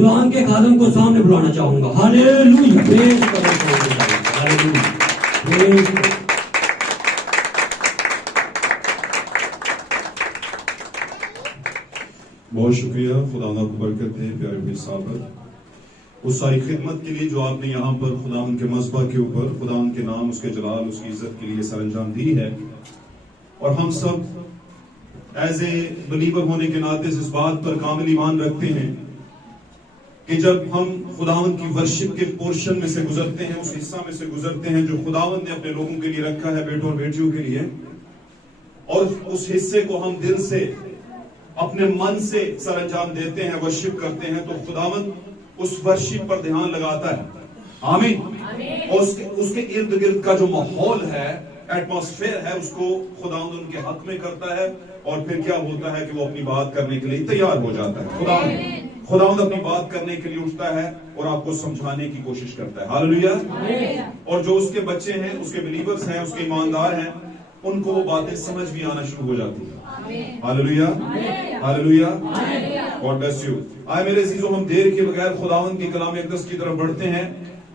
कुरान के खादम को सामने बुलाना चाहूंगा। हालेलुया, प्रेज करो, हालेलुया, प्रेज करो। बहुत शुक्रिया, खुदा को बरकत दे प्यारे भाई साहब, उस सारी खिदमत के लिए जो आपने यहाँ पर खुदा के मज़बा के ऊपर खुदा के नाम, उसके जलाल, उसकी इज्जत के लिए सरंजाम दी है। और हम सब एज ए बिलीवर होने के नाते इस बात पर कामिल ईमान रखते हैं कि जब हम खुदावंद की वर्शिप के पोर्शन में से गुजरते हैं, उस हिस्सा में से गुजरते हैं जो खुदावंद ने अपने लोगों के लिए रखा है, बेटों और बेटियों के लिए, और उस हिस्से को हम दिल से अपने मन से सरंजाम देते हैं, वर्शिप करते हैं, तो खुदावंद उस वर्शिप पर ध्यान लगाता है। आमीन। और उसके इर्द गिर्द का जो माहौल है, एटमॉस्फेयर है, उसको खुदावंद उनके हक में करता है। और फिर क्या होता है कि वो अपनी बात करने के लिए तैयार हो जाता है। खुदावंद अपनी बात करने के लिए उठता है और आपको समझाने की कोशिश करता है। हालेलुया। और जो उसके बच्चे हैं, उसके बिलीवर्स हैं, उसके ईमानदार हैं, उनको वो बातें समझ भी आना शुरू हो जाती है। Hallelujah, hallelujah, God bless you. आए मेरे अजीजों, हम देर के बगैर खुदावंद के कलाम अक़दस की तरफ बढ़ते हैं।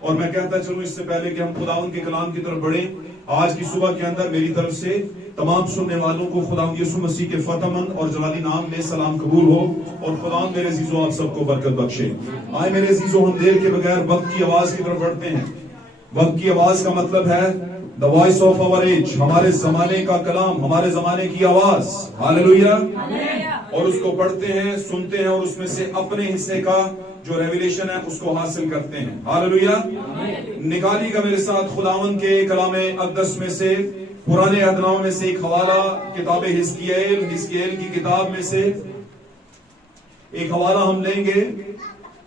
और मैं कहता चलूं इससे पहले कि हम खुदावंद के कलाम की तरफ बढ़े, आज की सुबह के अंदर मेरी तरफ से तमाम सुनने वालों को खुदावंद यीशु मसीह के फतहमंद और जलाली नाम में सलाम कबूल हो। और खुदावंद मेरे अजीजों आप सबको बरकत बख्शे। आए मेरे अजीजों, हम देर के बगैर वक्त की आवाज की तरफ बढ़ते हैं। वक्त की आवाज का मतलब है the voice of our age, हमारे जमाने का कलाम, हमारे जमाने की आवाज। हालेलुया। और उसको पढ़ते हैं, सुनते हैं और उसमें से अपने हिस्से का जो रेवलेशन है उसको हासिल करते हैं। हालेलुया। निकालिएगा मेरे साथ खुदावंद के कलाम अक़दस में से, पुराने अहदनामे में से एक हवाला, किताब हिजकियेल की किताब में से एक हवाला हम लेंगे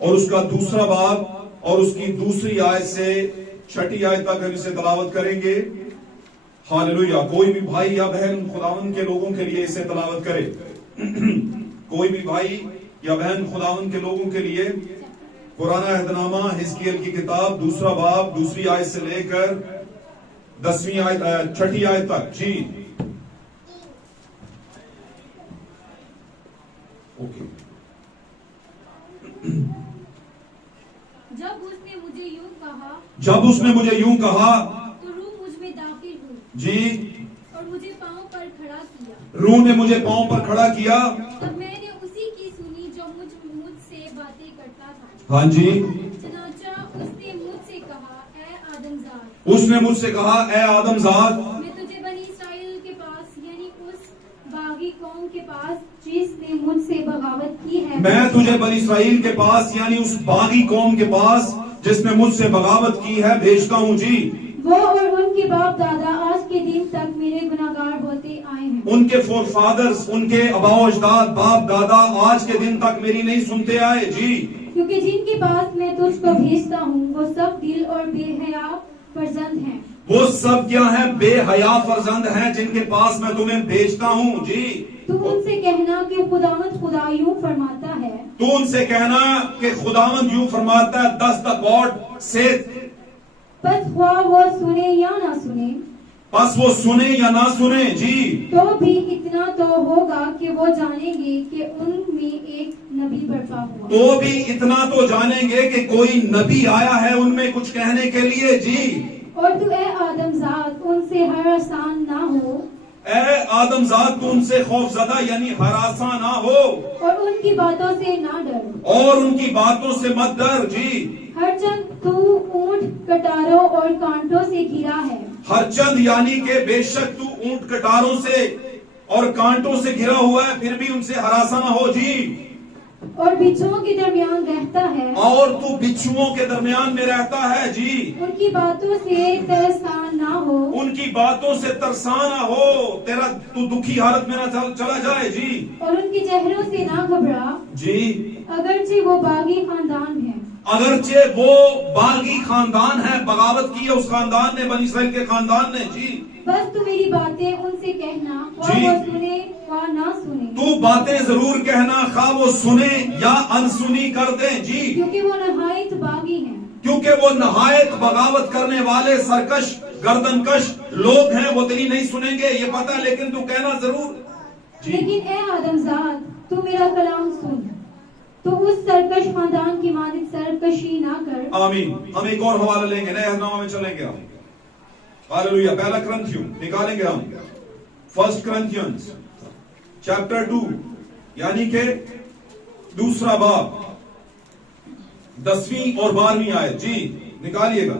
और उसका दूसरा बाब और उसकी दूसरी आयत से छठी आयत तक हम इसे तलावत करेंगे। हालेलुया। कोई भी भाई या बहन खुदावंद के लोगों के लिए इसे तलावत करे। कोई भी भाई या बहन खुदावंद के लोगों के लिए पुराना अहदनामा हिजकियेल की किताब, दूसरा बाब, दूसरी आयत से लेकर 10वीं आयत, छठी आयत तक। जी ओके। जब उसने मुझे यूं कहा तो रूह मुझ में दाखिल हुई। जी। और मुझे पांव पर खड़ा किया। रूह ने मुझे पांव पर खड़ा किया। तब मैंने उसी की सुनी जो मुझसे बातें करता था। हाँ जी। चनाचा उसने मुझसे कहा, ऐ आदमजाद, उसने मुझसे कहा, ऐ आदमजाद, मैं तुझे बनी इस्राएल के पास, यानी उस बागी कौम के पास जिसने मुझसे बगावत की है, मैं तुझे बनी इस्राएल के पास यानी उस बागी कौम के पास जिसने मुझसे बगावत की है भेजता हूँ। जी। वो और उनके बाप दादा आज के दिन तक मेरे गुनाहगार होते आए हैं। उनके फोर फादर्स, उनके अबाओ अजदाद, बाप दादा आज के दिन तक मेरी नहीं सुनते आए। जी। क्योंकि जिनके पास मैं तुझको भेजता हूँ वो सब दिल और बेहया फर्जंद हैं। वो सब क्या है? बेहया फर्जंद हैं जिनके पास मैं तुम्हें भेजता हूँ। जी। तू उनसे कहना कि खुदावंद खुदा यूं फरमाता है। तू उनसे कहना कि खुदावंद यूं फरमाता है, दस द गॉड से। बस हुआ वो सुने या ना सुने, बस वो सुने या ना सुने। जी। तो भी इतना तो होगा कि वो जानेंगे कि उनमें एक नबी बर्पा हुआ। तो भी इतना तो जानेंगे कि कोई नबी आया है उनमें कुछ कहने के लिए। जी। और तू ए आदमजाद उनसे हरासान ना हो। ए आदमजाद तू उनसे खौफजदा यानी हरासा ना हो। और उनकी बातों से ना डर। और उनकी बातों से मत डर। जी। हर चंद तू ऊंट कटारों और कांटों से घिरा है। हर चंद यानी के बेशक तू ऊंट कटारों से और कांटों से घिरा हुआ है, फिर भी उनसे हरासा ना हो। जी। और बिच्छुओं के दरमियान रहता है। और तू बिच्छुओं के दरमियान में रहता है। जी। उनकी बातों से तरसान ना हो। उनकी बातों से तरसा ना हो, तेरा तू दुखी हालत में ना चला जाए। जी। और उनके चेहरों से ना घबरा। जी। अगरचे वो बागी खानदान है। अगरचे वो बागी खानदान है, बगावत की है उस खानदान ने, बनी इस्राइल के खानदान ने। जी। बस तू मेरी बातें उनसे कहना, जी। वो सुने व ना सुने। तू बातें जरूर कहना, खा वो सुने या अनसुनी कर दे। जी। क्योंकि वो नहायत बागी हैं। क्योंकि वो नहायत बगावत करने वाले सरकश गर्दनकश लोग हैं, वो तेरी नहीं सुनेंगे ये पता है, लेकिन तू कहना जरूर। जी। लेकिन ए आदमजाद तू मेरा कलाम सुन। तो उस सरकश खानदान की मानित सरकशी ना कर। आमीन। हम एक और हवाला लेंगे, नए अहदनामा में चलेंगे हम। हालेलुया। पहला क्रंथियों निकालेंगे हम, 1 Corinthians चैप्टर 2 यानी के दूसरा बाब 10वीं और 12वीं आयत। जी निकालिएगा।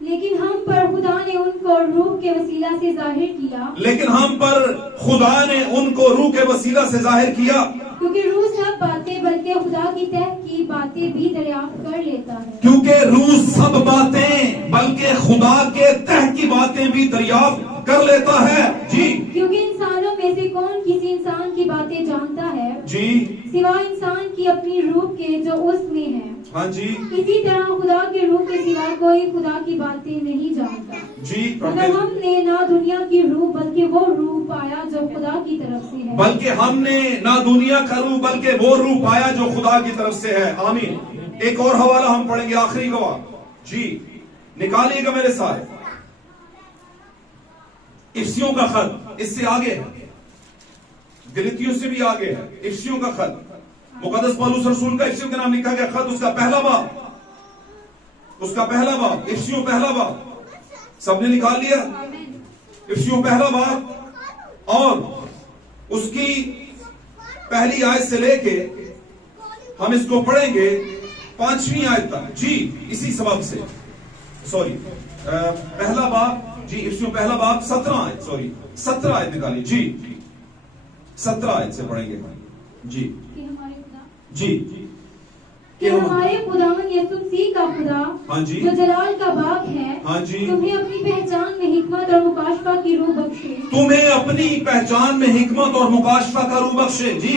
लेकिन हम पर खुदा ने उनको रूह के वसीला से जाहिर किया, लेकिन हम पर खुदा ने उनको रूह के वसीला से जाहिर किया, क्योंकि रूह सब बातें बल्कि खुदा की तह की बातें भी दरियाफ्त कर लेता है। क्योंकि रूह सब बातें बल्कि खुदा के तह की बातें भी दरियाफ्त कर लेता है। जी। क्योंकि इंसानों में से कौन किसी इंसान की बातें जानता है, जी। सिवा इंसान की अपनी रूह के जो उसमें है। हाँ जी। इसी तरह खुदा के रूह के सिवा कोई खुदा की बातें नहीं जानता। जी। मगर हमने ना दुनिया की रूह बल्कि वो रूह पाया जो खुदा की तरफ से है। बल्कि हमने ना दुनिया का रूह बल्कि वो रूह पाया जो खुदा की तरफ से है। आमीन। एक और हवाला हम पढ़ेंगे, आखिरी गवाह। जी निकालिएगा मेरे साथ, इफ्सियों का खत, इससे आगे है, गलतियों से भी आगे है। इफ्सियों का खत, मुकद्दस पौलुस रसूल का इफ्सियों के नाम लिखा गया खत, उसका पहला बाब, इफ्सियों पहला बाब। सबने निकाल लिया? इफ्सियों पहला बाब और उसकी पहली आयत से लेके हम इसको पढ़ेंगे 5वीं आयत तक। जी इसी सबब से, सॉरी पहला बाब, जी इफ्सियों पहला बाब 17 आयत निकालिए। जी 17 आयत से पढ़ेंगे। जी जी कि हमारे खुदावन यीशु मसीह का खुदा, हाँ जी, जो जलाल का बाग है, हाँ जी, तुम्हें अपनी पहचान में हिकमत और मुकाशफा की रूह बख्शे। तुम्हें अपनी पहचान में हिकमत और मुकाशफा का रूह बख्शे। जी।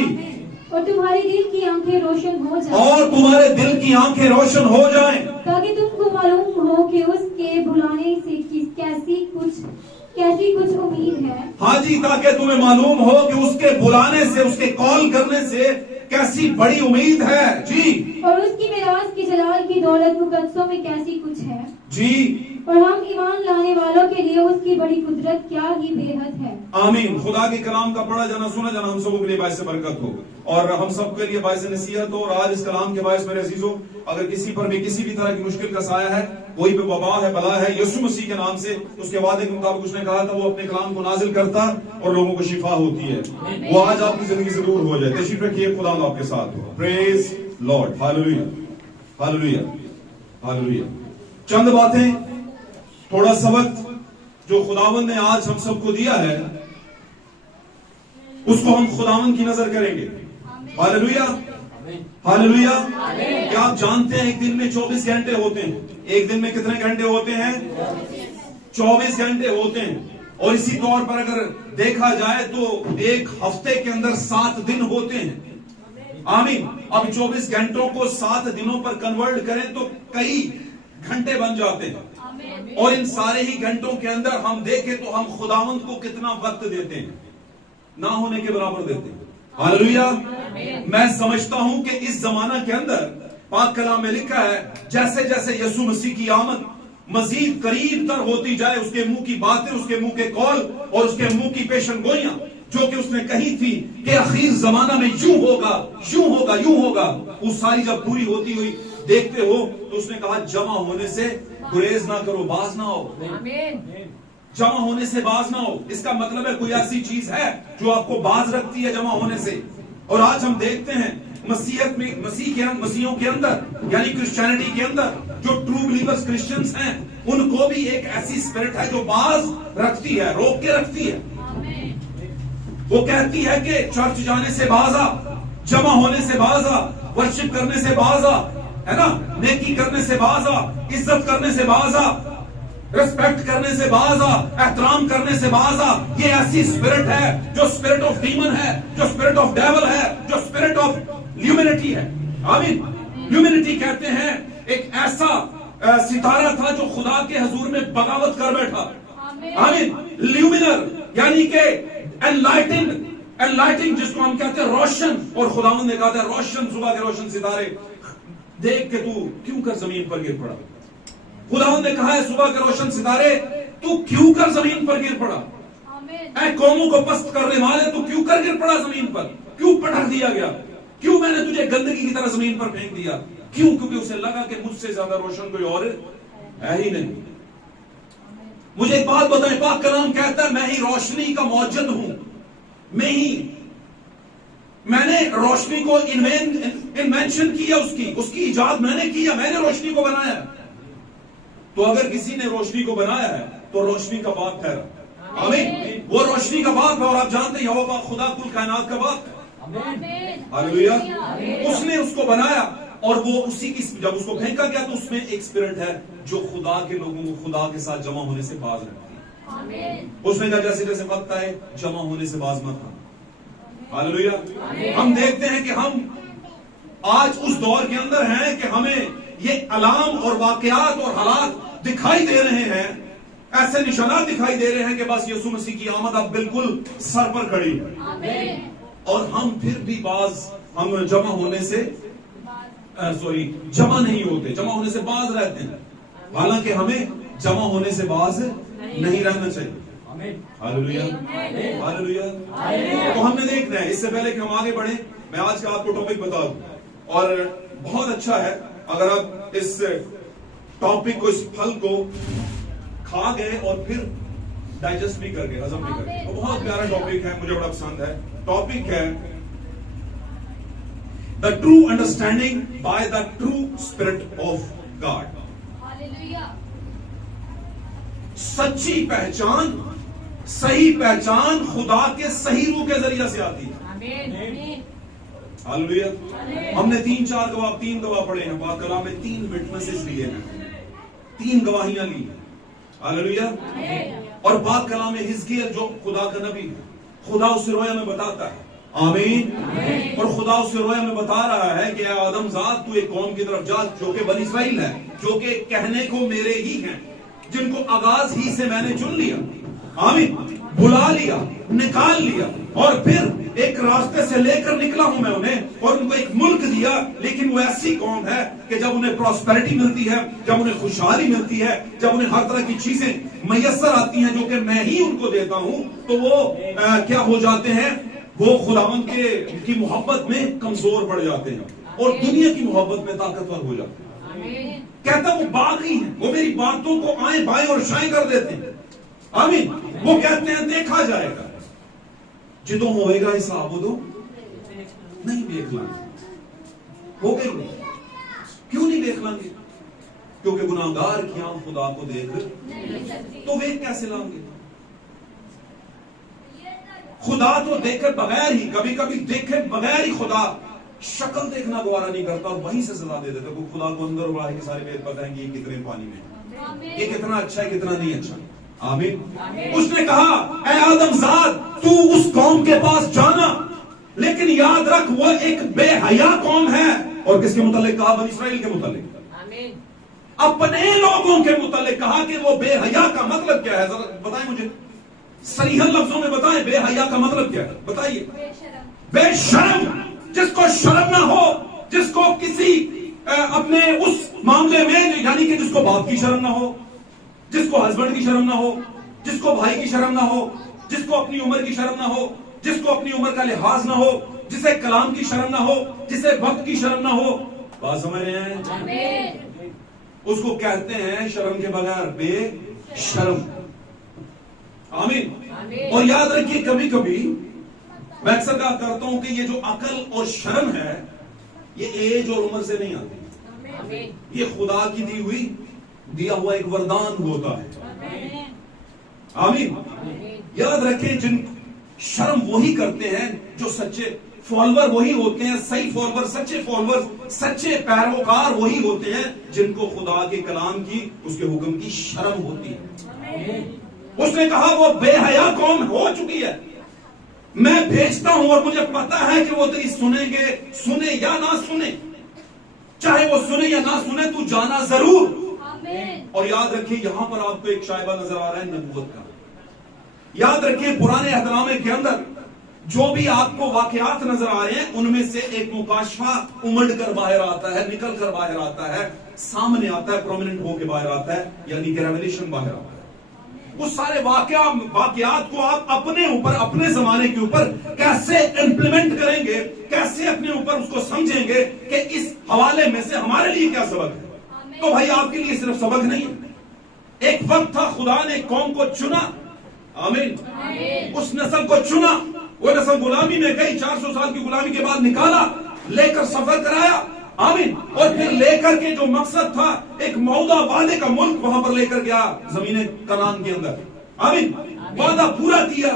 और तुम्हारी दिल की आंखें रोशन हो जाएं, और तुम्हारे दिल की आंखें रोशन हो जाएं, ताकि तुमको मालूम हो कि उसके बुलाने से कैसी कुछ उम्मीद है। हाँ जी, ताकि तुम्हें मालूम हो कि उसके बुलाने से, उसके कॉल करने से कैसी बड़ी उम्मीद है। जी। और उसकी मिरास की जलाल की दौलत मुकद्दसों में कैसी कुछ है। जी। और हम ईमान लाने वालों के लिए उसकी बड़ी कुदरत क्या ही बेहद है। आमीन। खुदा के कलाम का पढ़ा जाना, सुना जाना हम सबों के लिए बायस बरकत हो और हम सब के लिए बायस नसीहत हो। और आज इस कलाम के बायस मेरे अजीजों, अगर किसी पर भी किसी भी तरह की मुश्किल का साया है, कोई भी वबा है, बला है, यीशु मसीह के नाम से, उसके वादे के मुताबिक उसने कहा था वो अपने कलाम को नाजिल करता और लोगों को शिफा होती है। वो आज आपकी जिंदगी से दूर हो जाए। तशरीफ रखिए, खुदा आपके साथ हो। Praise lord. Hallelujah, hallelujah, hallelujah. चंद बातें, थोड़ा सा वक्त जो खुदावन ने आज हम सबको दिया है, उसको हम खुदावन की नजर करेंगे। Hallelujah, hallelujah. क्या आप जानते हैं एक दिन में 24 घंटे होते हैं? एक दिन में कितने घंटे होते हैं? 24 घंटे होते हैं। और इसी तौर पर अगर देखा जाए तो एक हफ्ते के अंदर 7 दिन होते हैं। आमीन। अब 24 घंटों को 7 दिनों पर कन्वर्ट करें तो कई घंटे बन जाते हैं। और इन सारे ही घंटों के अंदर हम देखें तो हम खुदावंत को कितना वक्त देते हैं? ना होने के बराबर देते हैं। हालेलुया। मैं समझता हूं कि इस जमाना के अंदर पाक कलाम में लिखा है, जैसे जैसे यीशु मसीह की आमद मजीद करीब तर होती जाए, उसके मुंह की बातें, उसके मुंह के कौल और उसके मुंह की पेशन गोइयां जो कि उसने कही थी कि आखिर जमाना में यूं होगा, यूं होगा, यूं होगा, वो सारी जब पूरी होती हुई देखते हो तो उसने कहा जमा होने से गुरेज ना करो, बाज ना हो। जमा होने से बाज ना हो, इसका मतलब है कोई ऐसी चीज है जो आपको बाज रखती है जमा होने से। और आज हम देखते हैं मसीहत में, मसीहों के अंदर यानी क्रिश्चियनिटी के अंदर जो ट्रू बिलीवर्स क्रिश्चियंस हैं, उनको भी एक ऐसी स्पिरिट है जो बाज रखती है, रोक के रखती है। वो कहती है कि चर्च जाने से बाज आ, जमा होने से बाज आ, वर्शिप करने से बाज आ, है ना, नेकी करने से बाज आ, इज्जत करने से बाज आ, रिस्पेक्ट करने से बाज आ, एहतराम करने से बाज आ। ये ऐसी स्पिरिट है जो स्पिरिट ऑफ डीमन है, जो स्पिरिट ऑफ डेविल है, जो स्पिरिट ऑफ ल्यूमिनिटी है। आमीन। ल्यूमिनिटी कहते हैं एक ऐसा सितारा था जो खुदा के हजूर में बगावत कर बैठा। आमीन। ल्यूमिनर यानी कि एनलाइटिंग जिसको हम कहते हैं रोशन। और खुदावंद ने कहा था रोशन, सुबह के रोशन सितारे देख के तू क्यों कर जमीन पर गिर पड़ा। खुदावंद ने कहा है सुबह के रोशन सितारे तू क्यों कर जमीन पर गिर पड़ा। ऐ कौमों को पस्त करने वाले तू क्यों कर गिर पड़ा जमीन पर, क्यों पटक दिया गया। क्यों मैंने तुझे गंदगी की तरह जमीन पर फेंक दिया? क्यों? क्योंकि उसे लगा कि मुझसे ज्यादा रोशन कोई और है ही नहीं। मुझे एक बात बताएं, पाक कलाम कहता है मैं ही रोशनी का मौजूद हूं, मैंने रोशनी को इन्वेंशन किया, उसकी इजाद मैंने किया, मैंने रोशनी को बनाया। तो अगर किसी ने रोशनी को बनाया है तो रोशनी का बाप ठहरा। आमीन। वो रोशनी का बाप है, और आप जानते हैं यहोवा पाक खुदा कुल कायनात का बाप है। हालेलुया। उसने उसको बनाया, और वो उसी की, जब उसको फेंका गया तो उसमें एक स्पिरिट है जो खुदा के लोगों को खुदा के साथ जमा होने से बाज रखती है। उसने कहा जैसे जैसे वक्त आए जमा होने से बाज मत आना। हालेलुया। हम देखते हैं कि हम आज उस दौर के अंदर हैं कि हमें ये अलाम और वाकयात और हालात दिखाई दे रहे हैं, ऐसे निशानात दिखाई दे रहे हैं कि बस यीशु मसीह की आमद अब बिल्कुल सर पर खड़ी है, और हम फिर भी हम जमा होने से जमा नहीं होते, जमा होने से बाज रहते हैं, हालांकि हमें जमा होने से बाज नहीं रहना चाहिए। Hallelujah, hallelujah. तो हमने देखना है, इससे पहले कि हम आगे बढ़े मैं आज का आपको टॉपिक बता दूं, और बहुत अच्छा है अगर आप इस टॉपिक को, इस फल को खा गए और फिर डाइजेस्ट भी कर गए, हजम भी कर गए। तो बहुत प्यारा टॉपिक है, मुझे बड़ा पसंद है। टॉपिक है the true understanding by the true spirit of God. सच्ची पहचान, सही पहचान खुदा के सही रूह के जरिए से आती है। हालेलुया। हमने तीन गवाह पढ़े हैं, पाक कलाम में 3 विटनेसेस लिए हैं, 3 गवाहियां ली। हालेलुया। और पाक कलाम में हिजकिय्याह जो खुदा का नबी है, खुदा उसे रोया में बताता है। आमीन। और खुदा उसे रोया में बता रहा है कि आदमजाद तू एक कौम की तरफ जा जो कि बनी इस्राइल है, जो कि कहने को मेरे ही हैं, जिनको आगाज ही से मैंने चुन लिया। आमीन। बुला लिया, निकाल लिया, और फिर एक रास्ते से लेकर निकला हूं मैं उन्हें, और उनको एक मुल्क दिया। लेकिन वो ऐसी कौम है कि जब उन्हें प्रॉस्पेरिटी मिलती है, जब उन्हें खुशहाली मिलती है, जब उन्हें हर तरह की चीजें मैसर आती हैं जो कि मैं ही उनको देता हूं, तो वो क्या हो जाते हैं, वो खुदावंद की मोहब्बत में कमजोर पड़ जाते हैं और दुनिया की मोहब्बत में ताकतवर हो जाते हैं। कहता वो बागी हैं, वो मेरी बातों को आए बाएं और शाएं कर देते हैं। आमीन। वो कहते हैं देखा जाएगा, जिदों होएगा हिसाब उदो नहीं देख लांगे। हो गई, क्यों नहीं देख लांगे? क्योंकि गुनाहगार की आंख खुदा को देख तो वे कैसे लांगे? खुदा तो देखे बगैर ही, कभी कभी देखे बगैर ही खुदा शक्ल देखना गवारा नहीं करता, और वहीं से सजा दे देता। तो खुदा को अंदर उड़ा के सारे वेद पता है कि ये कितने पानी में, ये कितना अच्छा है, कितना नहीं अच्छा। आमीन। उसने कहा ऐ आदमजाद तू उस कौम के पास जाना, लेकिन याद रख वो एक बेहया कौम है। और किसके मुतालिक कहा? बनी इस्राइल के मुतालिक, अपने लोगों के मुतालिक कहा कि वो बेहया का मतलब क्या है? जरा बताएं मुझे, सरीहन लफ्जों में बताएं, बेहया का मतलब क्या है? बताइए। बेशर्म, जिसको शर्म ना हो, जिसको किसी अपने उस मामले में, यानी कि जिसको बाप की शर्म ना हो, जिसको हस्बैंड की शर्म ना हो, जिसको भाई की शर्म ना हो, जिसको अपनी उम्र की शर्म ना हो, जिसको अपनी उम्र का लिहाज ना हो, जिसे कलाम की शर्म ना हो, जिसे वक्त की शर्म ना हो। बात समझ रहे हैं? उसको कहते हैं शर्म के बगैर बेशर्म। आमीन। और याद रखिए, कभी कभी मैं अक्सर कहा करता हूं कि ये जो अकल और शर्म है, ये एज और उम्र से नहीं आती, ये खुदा की दिया हुआ एक वरदान होता है। आमीन। याद रखें, जिन शर्म वही करते हैं जो सच्चे फॉलोअर वही होते हैं, सही फॉलोअर, सच्चे फॉलोअर, सच्चे पैरोकार वही होते हैं जिनको खुदा के कलाम की, उसके हुक्म की शर्म होती है। उसने कहा वो बेहया कौम हो चुकी है, मैं भेजता हूं और मुझे पता है कि वो तेरी सुनेंगे, सुने या ना सुने, चाहे वो सुने या ना सुने, तू जाना जरूर। और याद रखिए, यहां पर आपको एक शायबा नजर आ रहा है नबूवत का। याद रखिए, पुराने अहदनामे के अंदर जो भी आपको वाकयात नजर आ रहे हैं, उनमें से एक मुकाशफा उमड़ कर बाहर आता है, निकल कर बाहर आता है, सामने आता है, प्रोमिनेंट होकर बाहर आता है, यानी कि रेवलेशन बाहर आता है। उस सारे वाकयात को आप अपने ऊपर, अपने जमाने के ऊपर कैसे इंप्लीमेंट करेंगे, कैसे अपने ऊपर उसको समझेंगे कि इस हवाले में से हमारे लिए क्या सबक है। तो भाई आपके लिए सिर्फ सबक नहीं है। एक वक्त था खुदा ने कौम को चुना, आमीन, उस नस्ल को चुना, वो नस्ल गुलामी में गई, 400 साल की गुलामी के बाद निकाला, लेकर सफर कराया, आमीन, और फिर लेकर के जो मकसद था एक मौदा वादे का मुल्क वहां पर लेकर गया, जमीन कनान के अंदर, आमीन, वादा पूरा किया।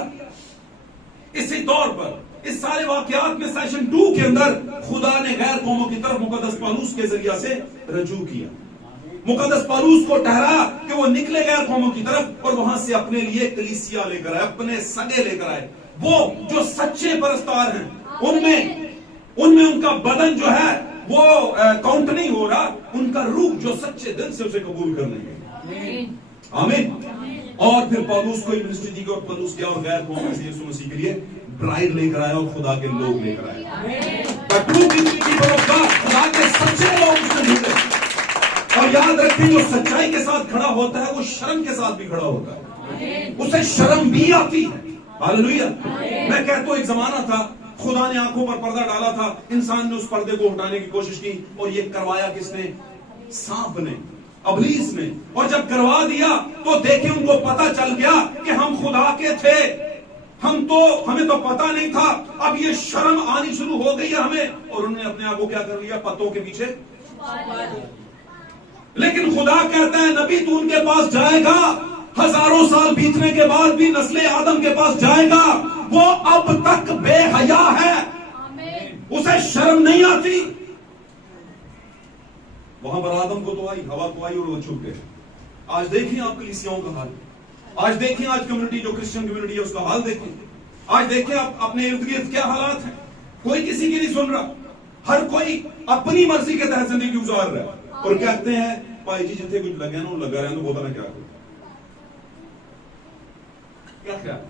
इसी तौर पर इस सारे वाकयात में सेशन 2 के अंदर खुदा ने गैर कौमों की तरफ मुकद्दस पौलुस के जरिए से रजू किया। मुकद्दस पौलुस को ठहराया कि वो निकले गैर कौमों की तरफ और वहां से अपने लिए कलीसिया लेकर आए, अपने सगे लेकर आए। वो जो सच्चे परस्तार हैं उनमें उनका बदन जो है वो काउंट नहीं हो रहा, उनका रूह जो सच्चे दिल से उसे कबूल कर लेंगे, आमीन। और फिर पौलुस को मिनिस्ट्री दी और पौलुस गया और गैर कौम में से यीशु मसीह के लिए ब्राइड लेकर आया और खुदा के लोग लेकर आए। खुदा के सच्चे लोग उसमें ढूंढे। और याद रखें, जो सच्चाई के साथ खड़ा होता है वो शर्म के साथ भी खड़ा होता है, उसे शर्म भी आती है। हालेलुया। मैं कहता हूं एक जमाना था, खुदा ने आंखों पर पर्दा डाला था, इंसान ने उस पर्दे को हटाने की कोशिश की, और ये करवाया किसने? सांप ने, अबलीस ने। और जब करवा दिया तो देखे उनको पता चल गया कि हम खुदा के थे, हमें तो पता नहीं था। अब ये शर्म आनी शुरू हो गई है हमें, और उन्होंने अपने आप को क्या कर लिया? पत्तों के पीछे। लेकिन खुदा कहता है, नबी तू उनके पास जाएगा, हजारों साल बीतने के बाद भी नस्ले आदम के पास जाएगा, वो अब तक बेहया है, उसे शर्म नहीं आती। वहां पर आदम को तो आई, हवा को आई और वो छुप गए। आज देखिए आप कलीसियाओं का हाल, आज देखिए आज कम्युनिटी जो क्रिश्चियन कम्युनिटी है उसका हाल देखिए, आज देखिए आप अपने इर्द गिर्द क्या हालात हैं। कोई किसी की नहीं सुन रहा, हर कोई अपनी मर्जी के तहत जिंदगी गुजार रहा है, और कहते हैं भाई जी जितने कुछ लगे ना लगा रहे, तो बोलता ना क्या करो, क्या ख्याल?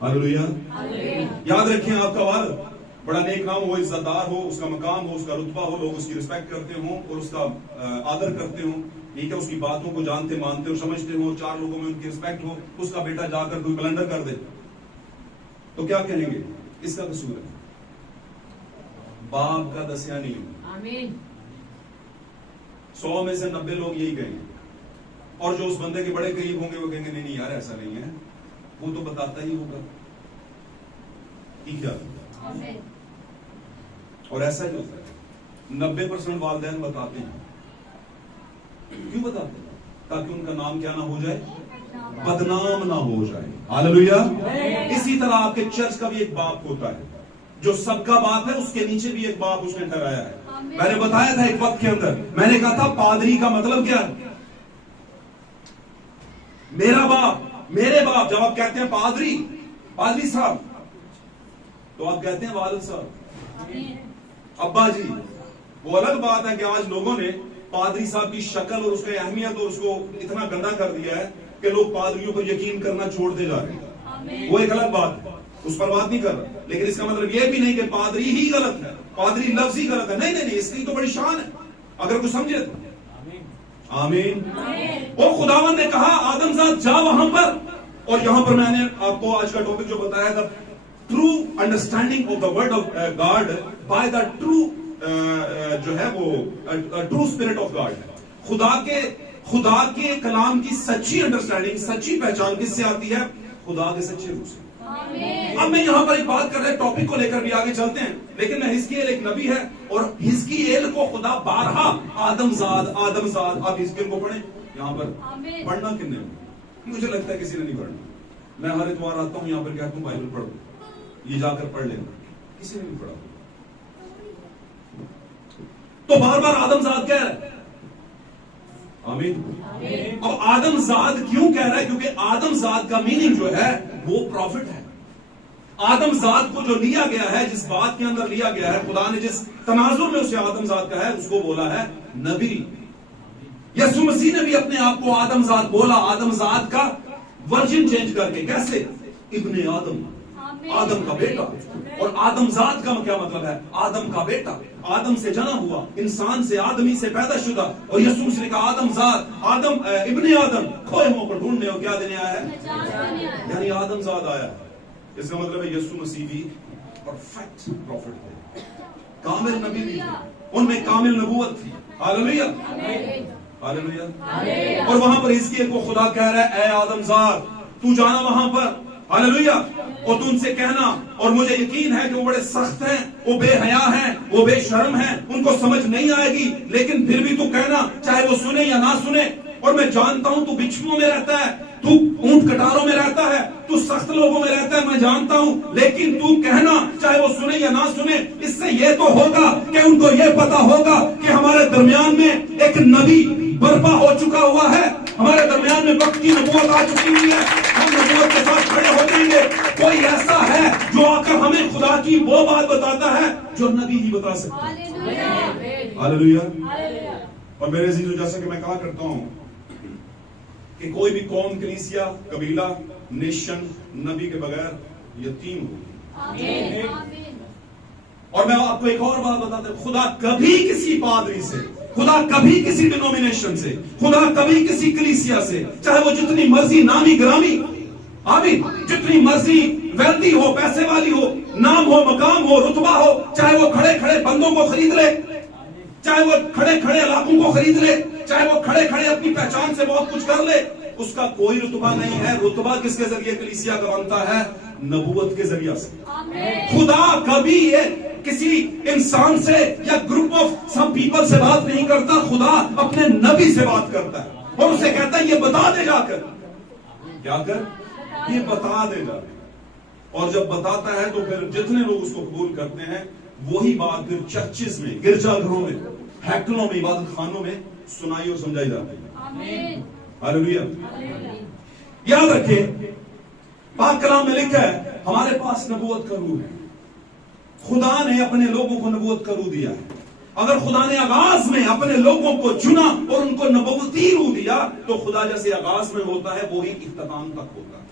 हालेलुया। याद रखें, आपका वाल बड़ा नेक नाम हो, इज्जतदार हो, उसका मकाम हो, उसका रुतबा हो, लोग उसकी रिस्पेक्ट करते हो और उसका आदर करते हो, ठीक है, उसकी बातों को जानते मानते हो, समझते हो, 4 लोगों में उनकी रिस्पेक्ट हो। उसका बेटा जाकर कोई ब्लंडर कर दे तो क्या कहेंगे? इसका कसूर है, बाप का दसिया नहीं। आमीन। 100 में से 90 लोग यही कहेंगे, और जो उस बंदे के बड़े करीब होंगे वो कहेंगे नहीं यार ऐसा नहीं है, वो तो बताता ही होगा, ठीक है। और ऐसा ही होता है, 90% वालिदैन बताते हैं। क्यों बताते हैं? ताकि उनका नाम क्या ना हो जाए, बदनाम ना हो जाए। हालेलुया। इसी तरह आपके चर्च का भी एक बाप होता है, जो सबका बाप है, उसके नीचे भी एक बाप उसने ठहराया है। मैंने बताया था एक वक्त के अंदर, मैंने कहा था पादरी का मतलब क्या है? मेरा बाप, मेरे बाप। जब आप कहते हैं पादरी साहब, तो आप कहते हैं वालिद साहब, अब्बा जी। वो अलग बात है कि आज लोगों ने पादरी साहब की शक्ल और उसकी अहमियत और उसको इतना गंदा कर दिया है कि लोग पादरियों पर यकीन करना छोड़ते जा रहे हैं। वो एक अलग बात है, उस पर बात नहीं कर रहा, लेकिन इसका मतलब ये भी नहीं कि पादरी ही गलत है, पादरी लफ्ज ही गलत है। नहीं, इसकी तो बड़ी शान है, अगर कुछ समझे तो। आमीन। और खुदावन ने कहा आदमजाद जा वहां पर, और यहां पर मैंने आपको आज का टॉपिक जो बताया था, true understanding of the word of God by the true जो है वो ट्रू स्पिरिट ऑफ गॉड। खुदा के कलाम की सच्ची अंडरस्टैंडिंग, सच्ची पहचान किससे आती है? खुदा के सच्चे रूह से। अब मैं यहां पर एक बात कर रहे टॉपिक को लेकर भी आगे चलते हैं, लेकिन हिजकियेल एक नबी है, और हिजकियेल को खुदा बारहा आदमजाद, आप हिजकियेल को पढ़े यहां पर। पढ़ना किसने? मुझे लगता है किसी ने नहीं पढ़ना। मैं हर इतवार आता हूं यहां पर, कहता हूं बाइबल पढ़ो, ये जाकर पढ़ लेना, किसी ने नहीं पढ़ा। तो बार बार आदमजाद कह रहा है। आमीन। और आदमजाद क्यों कह रहा है? क्योंकि आदमजाद का मीनिंग जो है वो प्रॉफिट है। आदमजाद को जो लिया गया है, जिस बात के अंदर लिया गया है, खुदा ने जिस तनाजुर में उसे आदमजाद का है, उसको बोला है नबी। यीशु मसीह ने भी अपने आप को आदमजाद बोला, आदमजाद का वर्जन चेंज करके। कैसे? इब्ने आदम। आदम का बेटा। और आदमजात का क्या मतलब है? आदम का बेटा, आदम से जना हुआ, इंसान से, आदमी से पैदा शुदा। और यीशु मसीह ने कहा आदमजात, आदम इब्ने आदम, खोए हुओं को ढूंढने और क्या देने आया है, यानी आदमजात आया है। इसका मतलब है यीशु मसीह भी परफेक्ट प्रॉफिट थे, कामिल नबी भी थे, उनमें कामिल नबूवत थी। Hallelujah, hallelujah. और वहां पर हिजकिय्याह को खुदा कह रहा है, ए आदमजात तू जाना वहां पर, हालेलुया, और तू उनसे कहना, और मुझे यकीन है कि वो बड़े सख्त हैं, वो बेहया हैं, वो बेशर्म हैं, उनको समझ नहीं आएगी, लेकिन फिर भी तू कहना, चाहे वो सुने या ना सुने। और मैं जानता हूं तू बिच्छुओं में रहता है, तू ऊंट कटारों में रहता है, तू सख्त लोगों में रहता है, मैं जानता हूं, लेकिन तू कहना, चाहे वो सुने या ना सुने। इससे ये तो होगा कि उनको ये पता होगा कि हमारे दरमियान में एक नबी बर्पा हो चुका हुआ है, हमारे दरमियान में वक्त की नबूवत आ चुकी हुई है, हम नबूवत के साथ खड़े हो जाएंगे। कोई ऐसा है जो आकर हमें खुदा की वो बात बताता है जो नबी ही बता सकता है। हालेलुया। और मेरे अजीजों, जैसा कि मैं कहा करता हूं कि कोई भी कौम, कलीसिया, कबीला, नेशन नबी के बगैर यतीम होगी। और मैं आपको एक और बात बताता हूं, खुदा कभी किसी पादरी से, खुदा कभी किसी डिनोमिनेशन से, खुदा कभी किसी कलीसिया से, चाहे वो जितनी मर्जी नामी ग्रामी, आमीन, जितनी मर्जी वेल्दी हो, पैसे वाली हो, नाम हो, मकाम हो, रुतबा हो, चाहे वो खड़े खड़े बंदों को खरीद ले, चाहे वो खड़े खड़े इलाकों को खरीद ले, चाहे वो खड़े खड़े अपनी पहचान से बहुत कुछ कर ले, उसका कोई रुतबा नहीं है। रुतबा किसके जरिए कलीसिया का बनता है? नबूवत के जरिए से। खुदा कभी ये किसी इंसान से या ग्रुप ऑफ सम पीपल से बात नहीं करता, खुदा अपने नबी से बात करता है और उसे कहता है ये बता दे जाकर, क्या कर, ये बता दे जाकर। और जब बताता है तो फिर जितने लोग उसको कबूल करते हैं, वही बात फिर चर्चिज में, गिरजाघरों में, हैकलों में, इबादत खानों में सुनाई और समझाई जाती है। हालेलुया। याद रखें, पाक कलाम में लिखा है हमारे पास नबूवत का रूह है। खुदा ने अपने लोगों को नबूवत का रूह दिया है। अगर खुदा ने आगाज में अपने लोगों को चुना और उनको नबूवती रूह दिया, तो खुदा जैसे आगाज में होता है वो ही इख्तिताम तक होता है।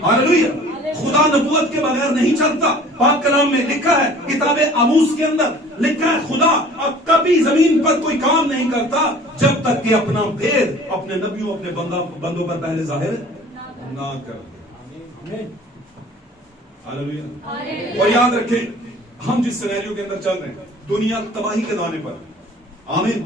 हालेलुया। खुदा नबूवत के बगैर नहीं चलता। पाक कलाम में लिखा है, किताबे आमूस के अंदर लिखा है, खुदा अब कभी जमीन पर कोई काम नहीं करता जब तक कि अपना भेद अपने नबियों, अपने बंदों पर पहले जाहिर ना कर दे। हालेलुया। और याद रखें, हम जिस सिनेरियो के अंदर चल रहे हैं, दुनिया तबाही के दाने पर, आमीन,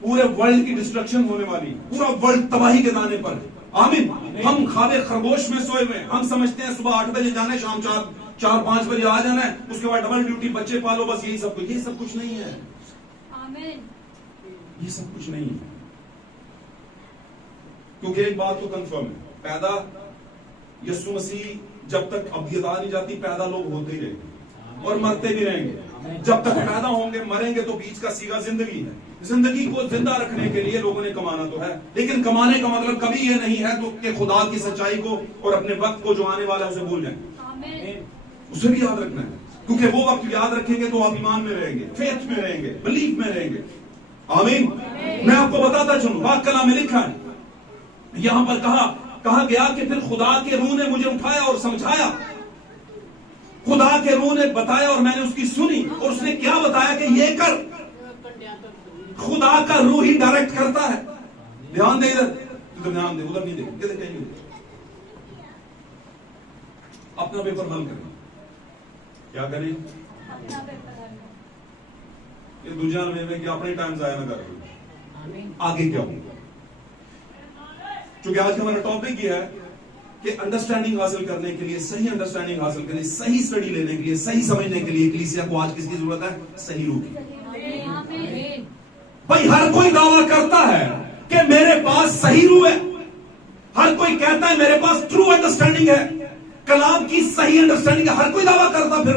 पूरे वर्ल्ड की डिस्ट्रक्शन होने वाली, पूरा वर्ल्ड तबाही के दाने पर, आमीन। हम खाबे खरगोश में सोए हुए, हम समझते हैं सुबह 8 बजे जाना है, शाम 4-5 बजे आ जाना है, उसके बाद डबल ड्यूटी, बच्चे पालो, बस यही सब कुछ। ये सब कुछ नहीं है, आमीन, ये सब कुछ नहीं है। क्योंकि एक बात तो कंफर्म है, पैदा यीशु मसीह जब तक अभ्यता नहीं जाती, पैदा लोग होते ही रहेंगे और मरते भी रहेंगे। जब तक पैदा होंगे, मरेंगे, तो बीच का सीगा जिंदगी है। जिंदगी को जिंदा रखने के लिए लोगों ने कमाना तो है, लेकिन कमाने का मतलब कभी ये नहीं है तो कि खुदा की सच्चाई को और अपने वक्त को जो आने वाला है उसे भूल जाएंगे। उसे भी याद रखना है, क्योंकि वो वक्त याद रखेंगे तो आप ईमान में रहेंगे, फेथ में रहेंगे, बिलीफ में रहेंगे। आमीन। मैं आपको बताता चलूं, पाक कलाम में लिखा है, यहां पर कहा गया कि फिर खुदा के रूह ने मुझे उठाया और समझाया, खुदा के रूह ने बताया और मैंने उसकी सुनी, और उसने क्या बताया कि ये कर। खुदा का रूह ही डायरेक्ट करता है। ध्यान दे, इधर ध्यान दे, उधर नहीं दे, किधर कहीं अपना पेपर हल करें। क्या करें? ये दूसरा में कि अपने टाइम जाया ना करें, आगे क्या होगा। क्योंकि आज का हमारा टॉपिक ये है कि अंडरस्टैंडिंग हासिल करने के लिए, सही अंडरस्टैंडिंग हासिल करने, सही स्टडी लेने के लिए, सही समझने के लिए कलीसिया को आज किसकी जरूरत है? सही रूह की। भाई हर कोई दावा करता है कि मेरे पास सही रूह है, हर कोई कहता है मेरे पास ट्रू अंडरस्टैंडिंग है, कलाम की सही अंडरस्टैंडिंग है, हर कोई दावा करता। फिर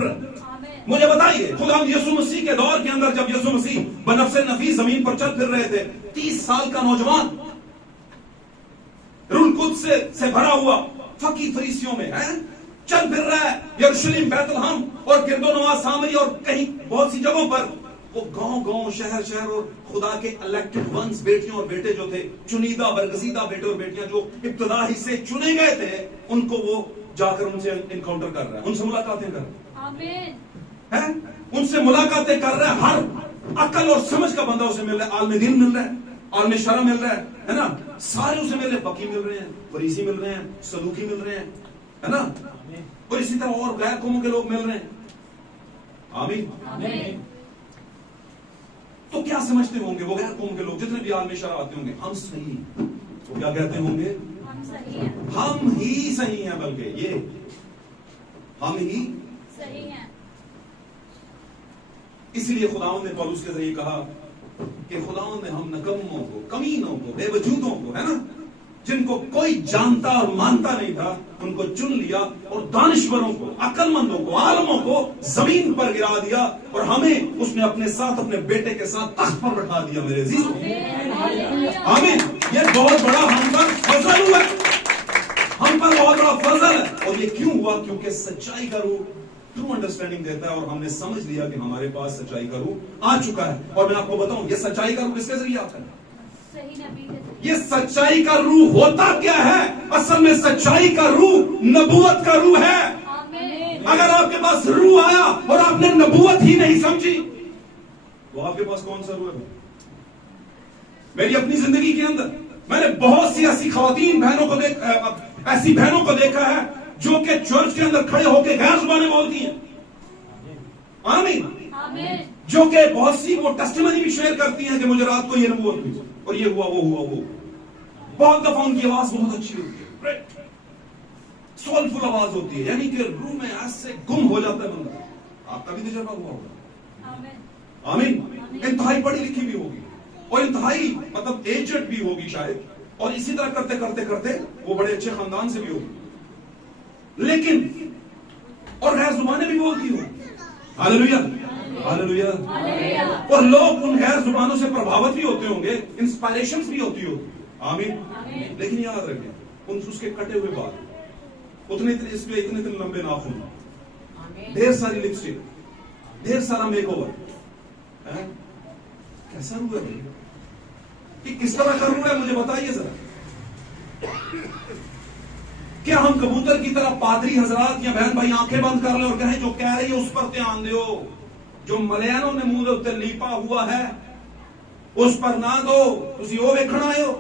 मुझे बताइए, खुदा यीशु मसीह के दौर के अंदर जब यीशु मसीह बनफ्से नफीस जमीन पर चल फिर रहे थे, 30 साल का नौजवान, रूह कुद्स से भरा हुआ, फकीर फरीसियों में है, चल फिर रहा है यरूशलेम, बैतलहम और गिरदोनवा, सामरी और कहीं बहुत सी जगहों पर वो गांव गांव शहर शहर और खुदा के इलेक्टेड वंस बेटियों और बेटे जो थे, चुनिंदा बरगजीदा बेटे और बेटियां जो इब्तदाई से चुने गए थे, उनको वो जाकर उनसे इनकाउंटर कर रहा है, उनसे मुलाकातें कर रहा है, उनसे मुलाकातें कर रहा है। हर अकल और समझ का बंदा उसे मिल रहा है, आलम दीन मिल रहा है, आलम शरा मिल रहा है ना, सारे उसे मिल रहे हैं, फकीह मिल रहे हैं, फरीसी मिल रहे हैं, सदूकी मिल रहे हैं, है ना, और इसी तरह और गैर कौमों के लोग मिल रहे हैं। आमीन। तो क्या समझते होंगे वो गैर कौम के लोग जितने भी आलम शरा आते होंगे, हम सही, वो क्या कहते होंगे? हम ही सही हैं, बल्कि ये हम ही सही हैं। इसीलिए खुदावंद ने पौलुस के जरिए कहा कि खुदावंद ने हम नकम्मों को, कमीनों को, बेवजूदों को, है ना, जिनको कोई जानता और मानता नहीं था, उनको चुन लिया और दानिश्वरों को, अक्लमंदों को, आलमों को जमीन पर गिरा दिया और हमें उसने अपने साथ, अपने बेटे के साथ तख्त पर बैठा दिया। मेरे अजीजों, आमीन। ये बहुत बड़ा हम पर फजल हुआ, हम पर बहुत बड़ा फजल है। और ये क्यों हुआ? क्योंकि सच्चाई का रूह ट्रू अंडरस्टैंडिंग देता है और हमने समझ लिया कि हमारे पास सच्चाई का रूह आ चुका है। और मैं आपको बताऊं, ये सच्चाई का रूह किसके जरिए आता है? ये सच्चाई का रूह होता क्या है? असल में सच्चाई का रूह नबूवत का रूह है। अगर आपके पास रूह आया और आपने नबूवत ही नहीं समझी, तो आपके पास कौन सा रूह है? मेरी अपनी जिंदगी के अंदर मैंने बहुत सी ऐसी खवातीन बहनों को ऐसी बहनों को देखा है जो कि चर्च के अंदर खड़े होकर गैर जुबानें बोलती हैं। आमीन। जो कि बहुत सी वो टेस्टिमनी भी शेयर करती हैं कि मुझे रात को ये नबूवत हुई और ये हुआ, वो हुआ, वो। बहुत दफा उनकी आवाज बहुत अच्छी होती है, सोलफुल आवाज होती है, यानी कि रूह में ऐसे गुम हो जाता है बंदा। आपका भी तजुर्बा हुआ होगा। आमीन। इंतहाई पढ़ी लिखी भी होगी और इंतहाई मतलब एजेड भी होगी शायद, और इसी तरह करते करते करते वो बड़े अच्छे खानदान से भी होगी, लेकिन और गैर जुबानें भी बोलती हो। Hallelujah, hallelujah. और लोग उन गैर जुबानों से प्रभावित भी होते होंगे, इंस्पायरेशन भी होती होगी। आमीन। लेकिन याद रखें, उन उसके कटे हुए बाल, उतने इसलिए इतने लंबे नाखून, ढेर सारी लिपस्टिक, ढेर सारा मेकओवर, कैसा रूह है भाई? कि किस तरह का रूह है, मुझे बताइए जरा। क्या हम कबूतर की तरह पादरी हजरात या बहन भाई आंखें बंद कर ले और कहें जो कह रही है उस पर ध्यान दो, जो मलयानों ने मुंह उत्ते लीपा हुआ है उस पर ना दो, तुसी वो वेखण आए हो?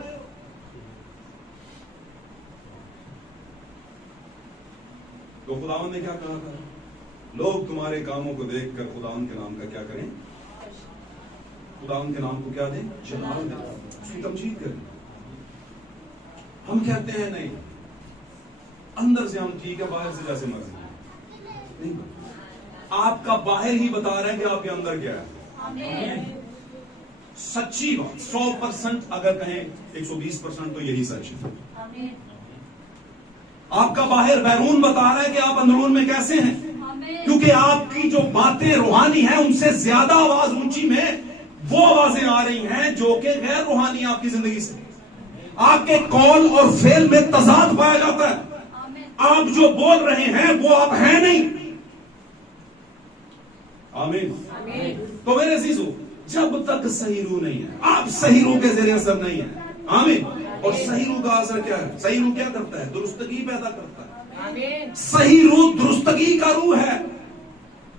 तो खुदावंद ने क्या कहा था? लोग तुम्हारे कामों को देखकर खुदावंद के नाम का क्या करें? खुदावंद के नाम को क्या दें? जलाल दें, उसकी तमजीद करें। हम कहते हैं नहीं, अंदर से हम ठीक है, बाहर से जैसे मर्जी नहीं। आपका बाहर ही बता रहा है कि आपके अंदर क्या है। सच्ची बात 100% अगर कहें 120% तो यही सच है। आपका बाहर बैरून बता रहा है कि आप अंदरून में कैसे हैं, क्योंकि आपकी जो बातें रूहानी हैं उनसे ज्यादा आवाज ऊंची में वो आवाजें आ रही हैं जो कि गैर रूहानी आपकी जिंदगी से। आपके कॉल और फेल में तजाद पाया जाता है। आप जो बोल रहे हैं वो आप हैं नहीं। आमीन। तो मेरे अजीजों, जब तक सही रूह नहीं है, आप सही रूह के जरिए असर नहीं है। आमीन। और सही रूह का असर क्या है? सही रूह क्या करता है? दुरुस्तगी पैदा करता है। सही रूह दुरुस्तगी का रूह है।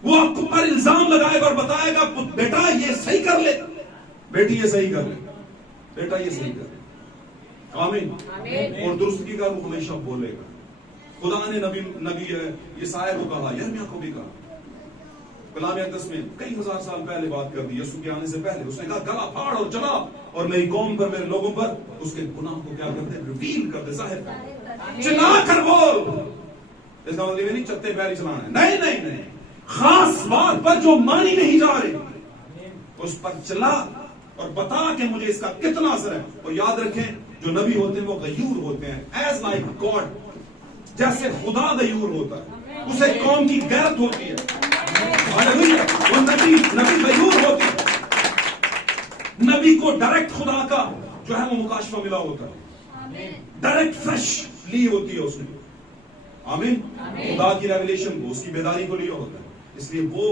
वो आपको पर इल्जाम लगाएगा और बताएगा बेटा ये सही कर ले, बेटी ये सही कर ले, बेटा ये सही कर ले। आमीन। और दुरुस्तगी का रूह हमेशा बोलेगा। खुदा ने नबी यसाया को कहा, यिर्मयाह को भी कहा, कलाम अक़दस में कई हजार साल पहले बात कर दी, यीशु के आने से पहले। उसने कहा गला फाड़ और चला और मेरी कौम पर, मेरे लोगों पर उसके गुनाह को क्या करते? रिवील कर दे, जाहिर कर, चिल्ला कर बोल। इसका मतलब नहीं चत्ते पैरी चलाना है, नहीं नहीं नहीं, खास बात पर जो मानी नहीं जा रही उस पर चला और बता कि मुझे इसका कितना असर है। और याद रखें, जो नबी होते हैं वो गयूर होते हैं, एज लाइक गॉड, जैसे खुदा गयूर होता है, उसे कौम की गैरत होती है। हालेलुया। वो नबी गयूर होते हैं। नबी को डायरेक्ट खुदा का जो है वो मुकाशफा मिला होता है, डायरेक्ट फ्रेश ली होती है उसने। आमीन। खुदा की रेवलेशन को, उसकी बेदारी को लिया होता है, इसलिए वो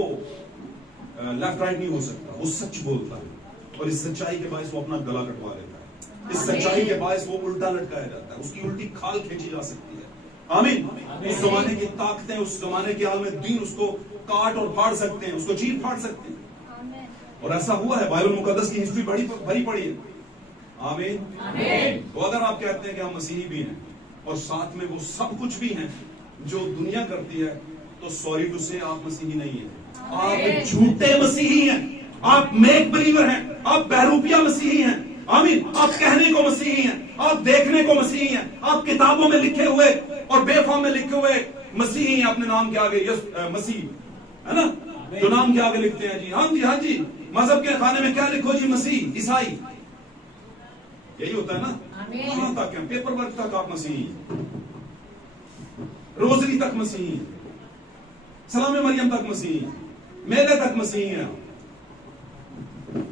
लेफ्ट राइट नहीं हो सकता, वो सच बोलता है और इस सच्चाई के बायस वो अपना गला कटवा लेता है, इस सच्चाई के बायस वो उल्टा लटकाया जाता है, उसकी उल्टी खाल खींची जा सकती है। आमीन। उस जमाने की ताकतें, उस जमाने के हाल में दीन उसको काट और फाड़ सकते हैं, उसको चीर फाड़ सकते हैं, और ऐसा हुआ है। बाइबल मुकद्दस की हिस्ट्री भरी पड़ी है। आमीन। तो अगर आप कहते हैं कि हम मसीही भी हैं और साथ में वो सब कुछ भी हैं जो दुनिया करती है, तो सॉरी टू से आप मसीही नहीं है, आप झूठे मसीही हैं, आप मेक बिलीवर हैं, आप बहरूपिया मसीही हैं। आमीन। आप कहने को मसीही हैं, आप देखने को मसीही हैं, आप किताबों में लिखे हुए और बेफाम में लिखे हुए मसीही हैं अपने नाम के आगे। यस मसीह है ना, जो नाम के आगे लिखते हैं जी, हाँ जी, हाँ जी। मजहब के खाने में क्या लिखो जी? मसीह, ईसाई, यही होता है ना। कहां तक है? पेपर वर्क तक आप मसीही, रोजरी तक मसीही, सलाम मरियम तक मसीही, मेले तक मसीही है,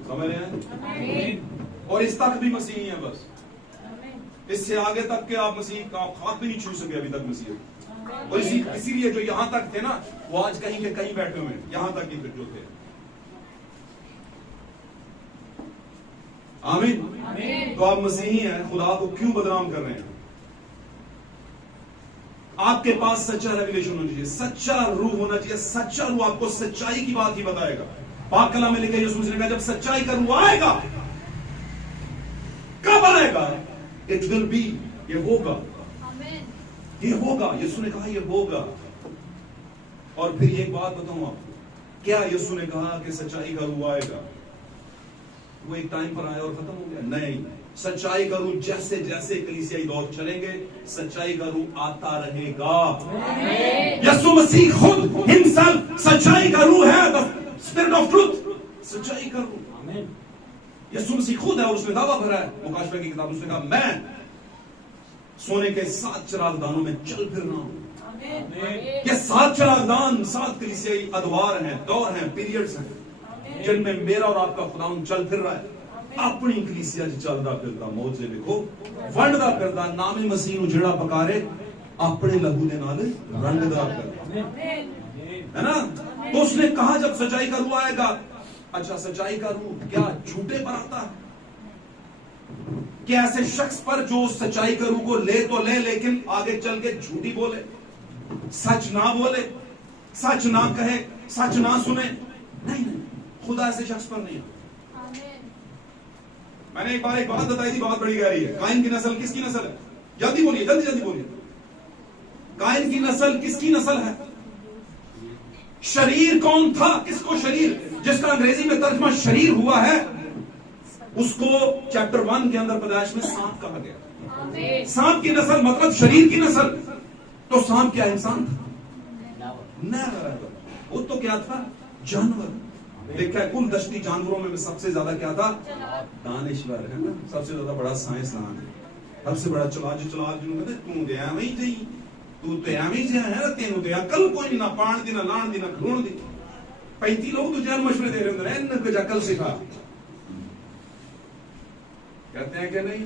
समझ रहे हैं? और इस तक भी मसीही है, बस इससे आगे तक के आप मसीह का हाथ भी नहीं छू सके अभी तक मसीह। और इसीलिए जो यहां तक थे ना, वो आज कहीं के कहीं बैठे हुए हैं, यहां तक ही जो थे। आमीन। तो आप मसीही हैं, खुदा को क्यों बदनाम कर रहे हैं? आपके पास सच्चा रेवलेशन होना चाहिए, सच्चा रूह होना चाहिए। सच्चा रूह आपको सच्चाई की बात ही बताएगा। पाक कलाम में लिखा, यीशु मसीह ने कहा, जब सच्चाई का रूह आएगा, कब आएगा? इट विल बी, ये होगा, ये होगा। यीशु ने कहा ये होगा। और फिर एक बात बताऊं आपको, क्या यीशु ने कहा कि सच्चाई का रूह आएगा? वो एक टाइम पर आया और खत्म हो गया? नहीं, सच्चाई का रूह जैसे जैसे कलीसियाई दौर चलेंगे, सच्चाई का रूह आता रहेगा। यीशु मसीह खुद हिमसेल्फ सच्चाई का रूह है, द स्पिरिट ऑफ ट्रूथ, सच्चाई का रूह। यीशु मसीह खुद है और उसने दावा भरा है मुकाशफे की किताब, उसने कहा मैं सोने के 7 चिरागदानों में चल फिर रहा हूं। ये 7 चिरागदान 7 कलीसियाई अदवार हैं, दौर हैं, पीरियड्स हैं, जिनमें मेरा और आपका खुदावन चल फिर रहा है। अपनी कलीसिया च चलदा फिरदा, मौज से देखो वंडदा फिरदा, नामी मसीह नु जेड़ा पकारे अपने लहू दे नाल रंगदा फिरदा, है ना। तो उसने कहा जब सच्चाई का रूह आएगा। अच्छा, सच्चाई का रूह क्या झूठे पर आता है? क्या ऐसे शख्स पर जो सच्चाई का रूह को ले तो ले, लेकिन आगे चल के झूठी बोले, सच ना बोले, सच ना कहे, सच ना सुने? नहीं, खुदा ऐसे शख्स पर नहीं है। मैंने एक बार एक बात बताई थी, बहुत बड़ी गहरी है। काइन की नस्ल किसकी नस्ल है? जल्दी बोलिए, जल्दी जल्दी बोलिए। काइन की नस्ल किसकी नस्ल है? शरीर कौन था? किसको शरीर, जिसका अंग्रेजी में तर्जमा शरीर हुआ है, उसको चैप्टर 1 के अंदर पैदाइश में सांप कहा गया। सांप की नस्ल मतलब शरीर की नस्ल। तो सांप क्या इंसान था? नहीं, वो तो क्या था? जानवर। देखा है, कुल दश्ती जानवरों में सबसे ज्यादा क्या था? दानिश्वर, है ना। सबसे ज्यादा बड़ा साइंसदान है, सबसे बड़ा चलाक जिन्होंने तू दे एवं ही जी, तू तो एवं ही है ना, तेनू तो अकल कोई नहीं, ना पाण दी, ना लाण दी, ना खलोण दी। 35 लोग तो जैन मशवरे दे रहे होंगे, इन्हें कुछ अकल सिखा, कहते हैं कि नहीं?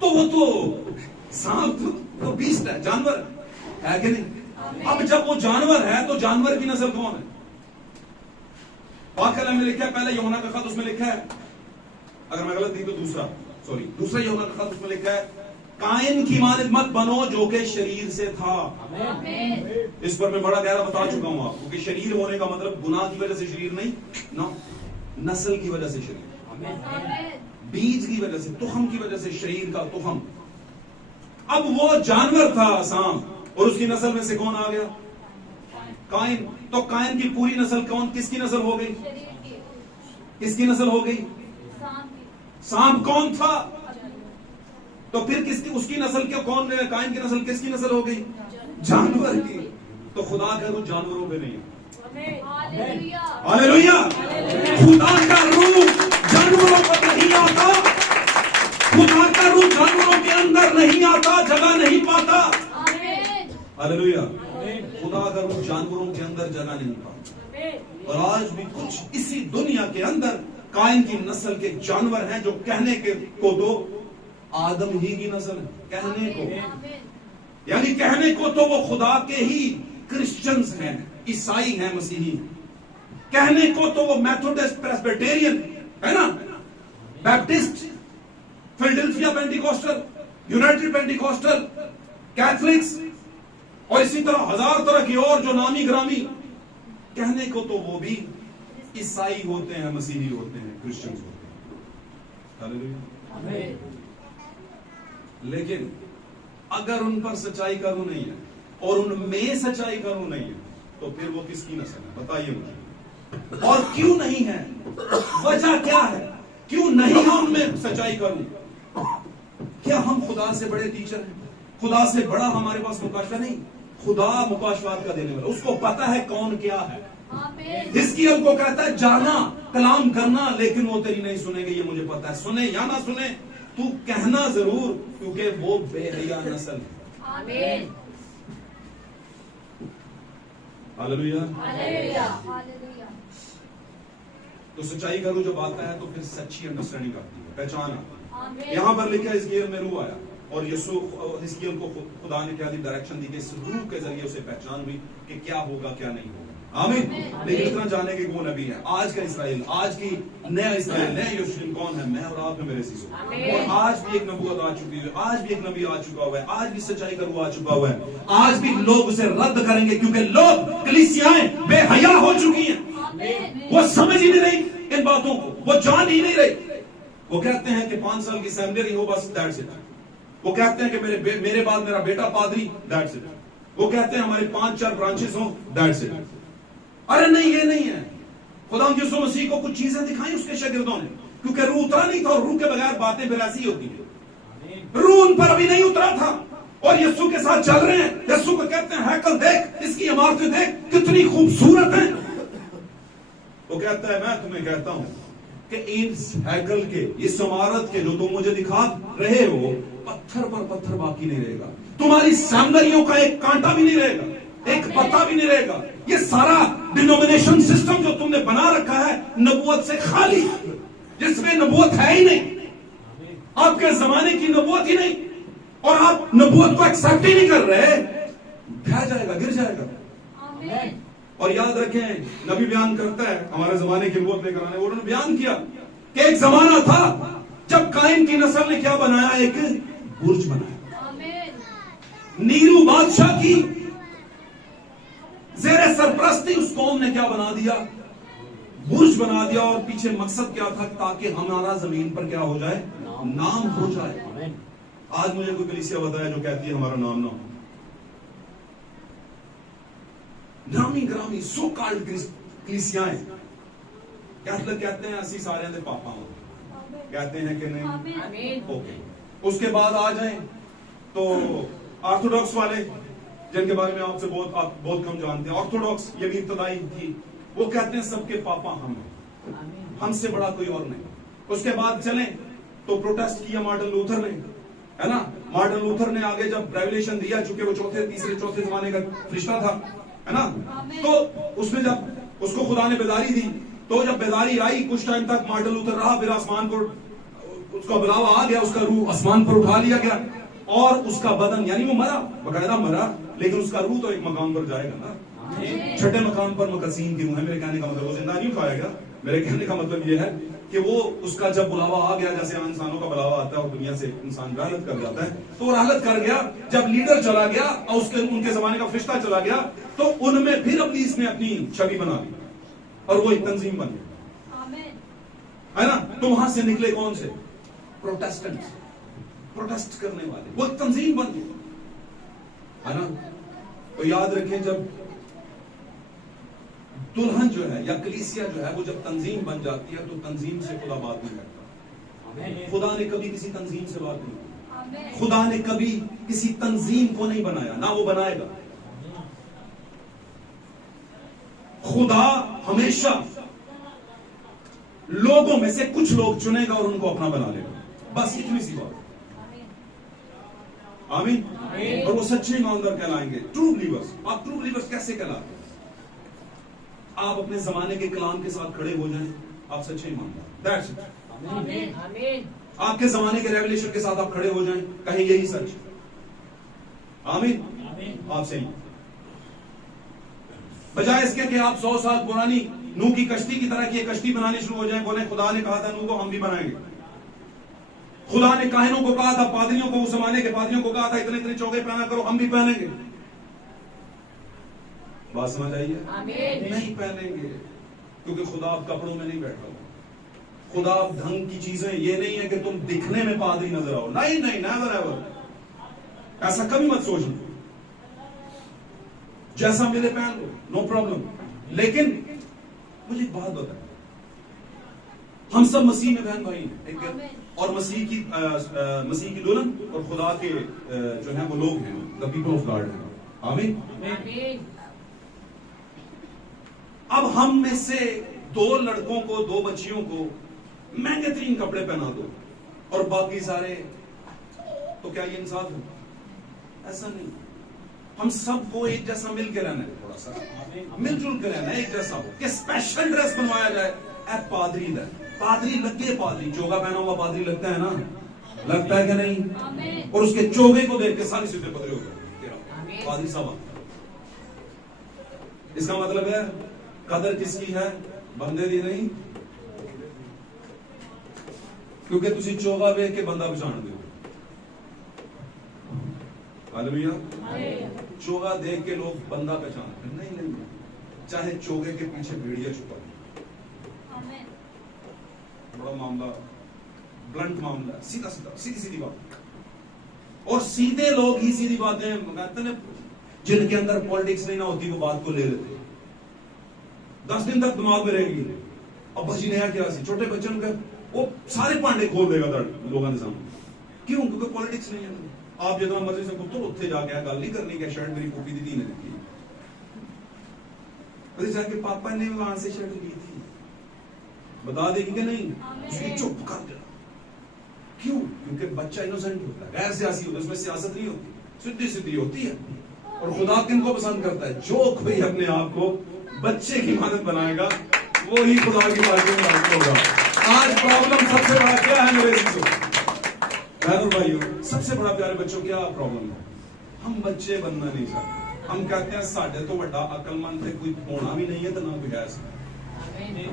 तो वो तो सांप तो बीस्ट है, जानवर है कि नहीं? अब जब वो जानवर है, तो जानवर की नस्ल कौन है? पाक कलाम में लिखा है, पहले यूहन्ना का खत, उसमें लिखा है, अगर मैं गलत नहीं तो दूसरा यूहन्ना का खत, उसमें लिखा है, काइन की मानद मत बनो जो कि शरीर से था। इस पर मैं बड़ा गहरा बता चुका हूं आपको कि शरीर होने का मतलब गुनाह की वजह से शरीर नहीं, ना, नस्ल की वजह से शरीर, बीज की वजह से, तुखम की वजह से शरीर का तुखम। अब वो जानवर था सांप, और उसकी नस्ल में से कौन आ गया? काइन। तो काइन की पूरी नस्ल कौन, किसकी नस्ल हो गई? किसकी नस्ल हो गई? सांप कौन था? तो फिर किसकी, उसकी नस्ल क्या, कौन? काइन की नस्ल किसकी नस्ल हो गई? जानवर की। तो खुदा का रूह जानवरों पे नहीं है। हालेलुया। खुदा का रूह जानवरों पर नहीं आता, खुदा का रूह जानवरों के अंदर नहीं आता, जगह नहीं पाता। हालेलुया। खुदा का रूह जानवरों के अंदर जगह नहीं पाता। और आज भी कुछ इसी दुनिया के अंदर काइन की नस्ल के जानवर हैं, जो कहने के को तो आदम ही की नस्ल है, कहने को, यानी कहने को तो वो खुदा के ही क्रिश्चियंस हैं, ईसाई हैं, मसीही हैं। कहने को तो वो मेथोडिस्ट, प्रेस्बिटेरियन है ना, Baptist, Philadelphia Pentecostal, United Pentecostal, Catholics और इसी तरह हजार तरह की और जो नामी ग्रामी, कहने को तो वो भी ईसाई होते हैं, मसीही होते हैं, क्रिश्चियंस होते हैं। हालेलुया। लेकिन अगर उन पर सच्चाई का रू नहीं है और उनमें सच्चाई का रू नहीं है, तो फिर वो किसकी नस्ल है? बताइए मुझे। और क्यों नहीं है? वजह क्या है? क्यों नहीं है उनमें सच्चाई का रू? क्या हम खुदा से बड़े टीचर हैं? खुदा से बड़ा हमारे पास मुकाशवा नहीं? खुदा मुकाशवात का देने वाला, उसको पता है कौन क्या है। हिजकिय्याह को कहता है जाना, कलाम करना, लेकिन वो तेरी नहीं सुनेंगे, ये मुझे पता है। सुने या ना सुने, तू कहना जरूर, क्योंकि वो बेहया नस्ल है। आमीन। हालेलुया। हालेलुया। तो सच्चाई का रू जब आता है तो फिर सच्ची अंडरस्टैंडिंग आती है, पहचान आती है। यहां पर लिखा है हिजकिय्याह में रू आया और यीशु हिजकिय्याह को खुदा ने क्या दी? डायरेक्शन दी कि इस रू के जरिए उसे पहचान हुई कि क्या होगा क्या नहीं होगा। आमीन। लेकिन इतना जाने के वो नबी है, आज का इसराइल, आज की नया इसराइल, नया यरूशलेम कौन है? मैं और आप में मेरे सीसो। और आज भी एक नबूवत आ चुकी है, आज भी एक नबी आ चुका हुआ है, आज भी सच्चाई का रू आ चुका हुआ है। आज भी लोग उसे रद्द करेंगे, क्योंकि लोग, कलीसियाएं बेहया हो चुकी हैं। वो समझ ही नहीं रही इन बातों को, वो जान ही नहीं रही। वो कहते हैं कि 5 साल की सेमिनरी हो, बस दैट्स इट। वो कहते हैं कि मेरे बाद मेरा बेटा पादरी, दैट्स इट। वो कहते हैं हमारे 5-4 ब्रांचेस हो, दैट्स इट। अरे नहीं, ये नहीं है। खुदा यीशु मसीह को कुछ चीजें दिखाई उसके शागिर्दों ने, क्योंकि रूह उतरा नहीं था, और रूह के बगैर बातें फिर ऐसी होती है। रूह उन पर अभी नहीं उतरा था और यीशु के साथ चल रहे हैं। यीशु को कहते हैं हैकल देख, इसकी इमारतें देख, कितनी खूबसूरत है। वो कहता है मैं तुम्हें कहता हूं कि इस हैकल के, इस इमारत के जो तुम मुझे दिखा रहे हो, पत्थर पर पत्थर बाकी नहीं रहेगा। तुम्हारी सौंदर्यों का एक कांटा भी नहीं रहेगा, एक पत्ता भी नहीं रहेगा। ये सारा डिनोमिनेशन सिस्टम जो तुमने बना रखा है नबूवत से खाली, जिसमें नबूवत है ही नहीं, आपके जमाने की नबूवत ही नहीं, और आप नबूवत को एक्सेप्ट ही नहीं कर रहे, ढह जाएगा, गिर जाएगा। और याद रखें, नबी बयान करता है, हमारे जमाने की नबूवत लेकर आने, उन्होंने बयान किया कि एक जमाना था जब कायम की नस्ल ने क्या बनाया? एक बुर्ज बनाया। नीरू बादशाह की ज़ेरे सरपरस्ती उस कौम ने क्या बना दिया? बुर्ज बना दिया। और पीछे मकसद क्या था? ताकि हमारा जमीन पर क्या हो जाए? नाम हो जाए। आज मुझे कोई कलीसिया बताया जो कहती है हमारा नाम ना हो। नामी ग्रामी सो कॉल्ड कलीसियाएं, कैथलिक कहते हैं असि सारे दे पापा हो, कहते हैं कि नहीं, ओके। उसके बाद आ जाएं तो ऑर्थोडॉक्स वाले, जिनके बारे में आप बहुत कम जानते हैं, ऑर्थोडॉक्स ये भी इब्तदाई थी, वो कहते हैं सबके पापा हम हैं, हमसे बड़ा कोई और नहीं। उसके बाद चलें तो प्रोटेस्ट किया मार्टिन लूथर ने, है ना। मार्टिन लूथर ने आगे जब रेवलेशन दिया, चूंकि वो तीसरे चौथे जमाने का फरिश्ता था, है ना, तो उसमें जब उसको खुदा ने बेदारी दी, तो जब बेदारी आई कुछ टाइम तक मार्टिन लूथर रहा, फिर आसमान को उसका बुलावा आ गया, उसका रूह आसमान पर उठा लिया गया और उसका बदन, यानी वो मरा, बकायदा मरा, लेकिन उसका रूह तो एक मकाम पर जाएगा ना। छठे मकाम पर मुकसीम की रूह है। मेरे कहने का मतलब वो जिंदा नहीं उठाया गया। मेरे कहने का मतलब ये है कि वो उसका जब बुलावा आ गया, जैसे इंसानों का बुलावा आता है और दुनिया से इंसान राहत कर जाता है, तो वो राहत कर गया। जब लीडर चला गया और उनके जमाने का फरिश्ता चला गया, तो उनमें फिर इब्लीस ने अपनी छवि बना ली और वो एक तंजीम बन गई, है ना। तो वहां से निकले कौन से? प्रोटेस्टेंट, प्रोटेस्ट करने वाले, वो एक तंजीम बन गई, है ना। तो याद रखें, जब दुल्हन जो है या कलीसिया जो है वो जब तंजीम बन जाती है, तो तंजीम से खुदा बात नहीं करता। खुदा ने कभी किसी तंजीम से बात नहीं की। खुदा ने कभी किसी तंजीम को नहीं बनाया, ना वो बनाएगा। खुदा हमेशा लोगों में से कुछ लोग चुनेगा और उनको अपना बना लेगा, बस इतनी सी बात। आमीन। और वो सच्चे ईमानदार कहलाएंगे, ट्रू बिलीवर्स। आप ट्रू बिलीवर्स कैसे कहलाते? आप अपने जमाने के कलाम के साथ खड़े हो जाएं, आप सच्चे ईमानदार, दैट्स इट। आमीन। आपके जमाने के रेवलेशन के साथ आप खड़े हो जाएं, कहें यही सच, आमीन, आप सही। बजाय इसके कि आप 100 साल पुरानी नूह की कश्ती की तरह की एक कश्ती बनानी शुरू हो जाए, बोले खुदा ने कहा था नूह को हम भी बनाएंगे। खुदा ने काहिनों को कहा था, पादरियों को, उस जमाने के पादरियों को कहा था इतने इतने चौके पहना करो, हम भी पहनेंगे। बात समझ आई है? नहीं पहनेंगे, क्योंकि खुदा अब कपड़ों में नहीं बैठा हुआ। खुदा अब ढंग की चीजें, ये नहीं है कि तुम दिखने में पादरी नजर आओ, नहीं नहीं, नेवर एवर, ऐसा कभी मत सोचना। जैसा मिले पहन लो, नो प्रॉब्लम। लेकिन मुझे एक बात बता, हम सब मसीह में बहन भाई हैं, और मसीह की दुल्हन और खुदा के जो है वो लोग हैं, द पीपल ऑफ गॉड हैं। आमीन। अब हम में से 2 लड़कों को, 2 बच्चियों को महंगे तरीन कपड़े पहना दो और बाकी सारे, तो क्या ये इंसाफ है? ऐसा नहीं। हम सबको एक जैसा मिल के रहना है, थोड़ा सा मिलजुल के रहना है, एक जैसा हो कि स्पेशल ड्रेस बनवाया जाए। पादरी दा पादरी लगे, पादरी चोगा पहना हुआ पादरी लगता है ना, लगता है कि नहीं? और उसके चोगे को देख के सारी सीधे पदरे हो गए, पादरी साहब। इसका मतलब है कदर किसकी है? बंदे दी नहीं, क्योंकि तुसी चोगा वेख के बंदा पहचान दो। हालेलुया। चोगा देख के लोग बंदा पहचान नहीं, नहीं, चाहे चोगे के पीछे भेड़िया छुपा। बड़ा मामला, ब्लंट मामला, सीधा सीधा, सीधी सीधी बात। और सीधे लोग ही सीधी बातें कहते हैं, जिनके अंदर पॉलिटिक्स नहीं ना होती वो बात को ले लेते, 10 दिन तक दिमाग में रहेगी। अब भजी नया क्या सी छोटे बच्चों का वो सारे पांडे खोल देगा लोगों के सामने। क्यों? क्योंकि पॉलिटिक्स नहीं है। आप जितना मर्जी से पुत्र उत्थे जाके गल नहीं करनी क्या शर्ट मेरी कॉपी दी ने दी जाके पापा ने वहां से शर्ट ली थी, बता देगी कि नहीं? उसकी चुप कर दे। क्यों? क्योंकि बच्चा इनोसेंट होता है, गैर सियासी होता है, उसमें सियासत नहीं होती, सीधी सीधी होती है। और खुदा किनको पसंद करता है? जो कोई अपने आप को बच्चे की मानद बनाएगा वो ही खुदा की पार्टी में होगा। आज प्रॉब्लम सबसे बड़ा क्या है मेरे बहनों भाइयों? सबसे बड़ा प्यारे बच्चों क्या प्रॉब्लम है? हम बच्चे बनना नहीं चाहते। हम कहते हैं साढ़े तो बड़ा अकलमंद है कोई होना भी नहीं है, तो ना कोई है।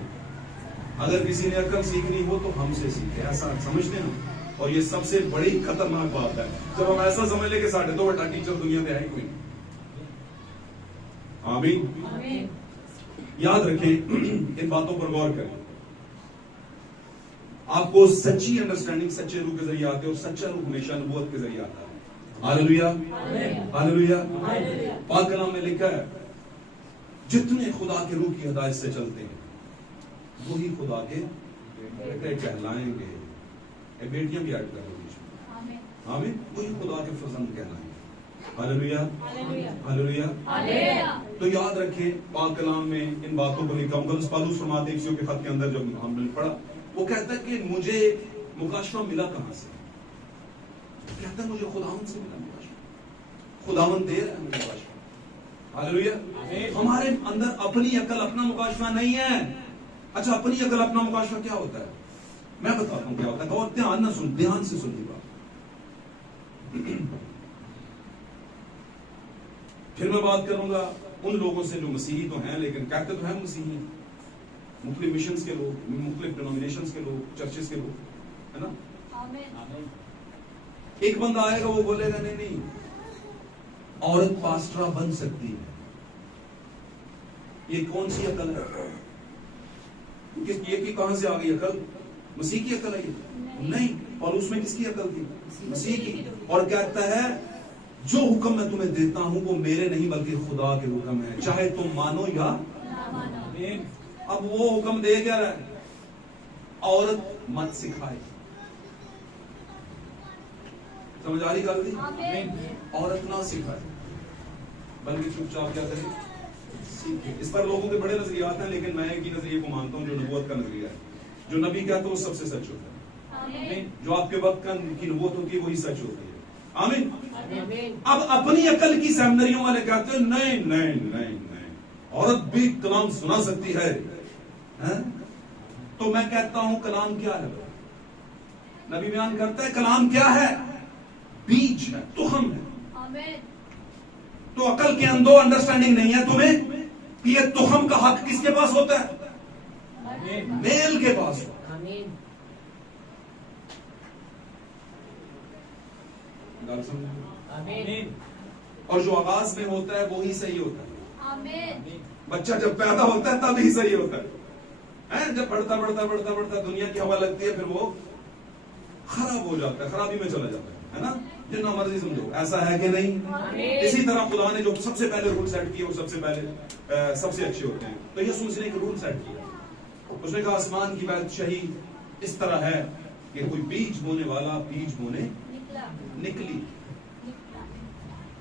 अगर किसी ने अकल सीखनी हो तो हमसे सीखे, ऐसा समझते हैं। और ये सबसे बड़ी खतरनाक बात है जब हम ऐसा समझ ले कि साढ़े तो बड़ा टीचर दुनिया में है कोई। आमीन। याद रखें, इन बातों पर गौर करें। आपको सच्ची अंडरस्टैंडिंग सच्चे रूह के जरिए आते है, और सच्चा रूह हमेशा नबूवत के जरिए आता है। Hallelujah, hallelujah. पाक कलाम में लिखा है, जितने खुदा के रूह की हिदायत से चलते हैं वही खुदा के बेटे कहलाएंगे। बेटियां भी ऐड कर लो, आमीन। वही खुदा के फर्जंद कहलाएंगे। Hallelujah, hallelujah. तो याद रखें, पाक कलाम में इन बातों को लिखा। मुकद्दस पौलुस फरमाते हैं इफिसियों के खत के अंदर, जब हमने पढ़ा, वो कहता है कि मुझे मुकाशवा मिला कहां से? कहता है मुझे खुदावंद से मिला मुकाशवा। खुदावंद दे रहा है मुझे मुकाशवा। हालेलुया। हमारे अंदर अपनी अकल, अपना मुकाशवा नहीं है। अच्छा, अपनी अकल, अपना मुकाशवा क्या होता है? मैं बताता हूं क्या होता है। और ध्यान ना सुन, ध्यान से सुनिए बात। फिर मैं बात करूंगा उन लोगों से जो मसीही तो हैं लेकिन कहते तो हैं मसीही, मुख्तलिफ मिशंस के लोग, मुख्तलिफ डिनोमिनेशंस के लोग, चर्चेस के लोग, है ना? आमीन। एक बंदा आएगा, वो बोलेगा नहीं नहीं, औरत पास्टरा बन सकती है। ये कौन सी अकल है? ये की कहां से आ गई अकल? मसीह की अकल है ये? नहीं। और उसमें किसकी अकल थी? मसीह की। और कहता है जो हुक्म मैं तुम्हें देता हूं वो मेरे नहीं बल्कि खुदा के हुक्म है, चाहे तुम मानो या ना मानो। अब वो हुक्म दे क्या रहा है? औरत मत सिखाए। समझ आ रही गल थी? औरत ना सिखाए बल्कि चुपचाप क्या करे? सीखे। इस पर लोगों के बड़े नजरियात हैं, लेकिन मैं एक ही नजरिए को मानता हूं जो नबूवत का नजरिया है। जो नबी कहता है वो सबसे सच होता है। जो आपके वक्त की नबूवत होती है वही सच होती है। आमीन। अब अपनी अकल की सेमिनरियों वाले कहते हैं नहीं नहीं नहीं नहीं, औरत भी कलाम सुना सकती है। तो मैं कहता हूं कलाम क्या है? नबी बयान करता है कलाम क्या है? बीज है, तुखम है। तो अकल के अंदर अंडरस्टैंडिंग नहीं है तुम्हें, कि ये तुखम का हक किसके पास होता है? मेल के पास। और जो आगाज में होता है वो ही सही होता है। बच्चा जब पैदा होता है तब ही सही होता है। जब बढ़ता बढ़ता बढ़ता बढ़ता दुनिया की हवा लगती है, फिर वो खराब हो जाता है, खराबी में चला जाता है ना? जितना मर्जी समझो, ऐसा है कि नहीं? इसी तरह खुदा ने जो सबसे पहले रूल सेट किए वो सबसे पहले सबसे अच्छे होते हैं। तो यीशु मसीह ने एक रूल सेट किया। उसने कहा आसमान की बादशाही इस तरह है कि कोई बीज बोने वाला बीज बोने निकली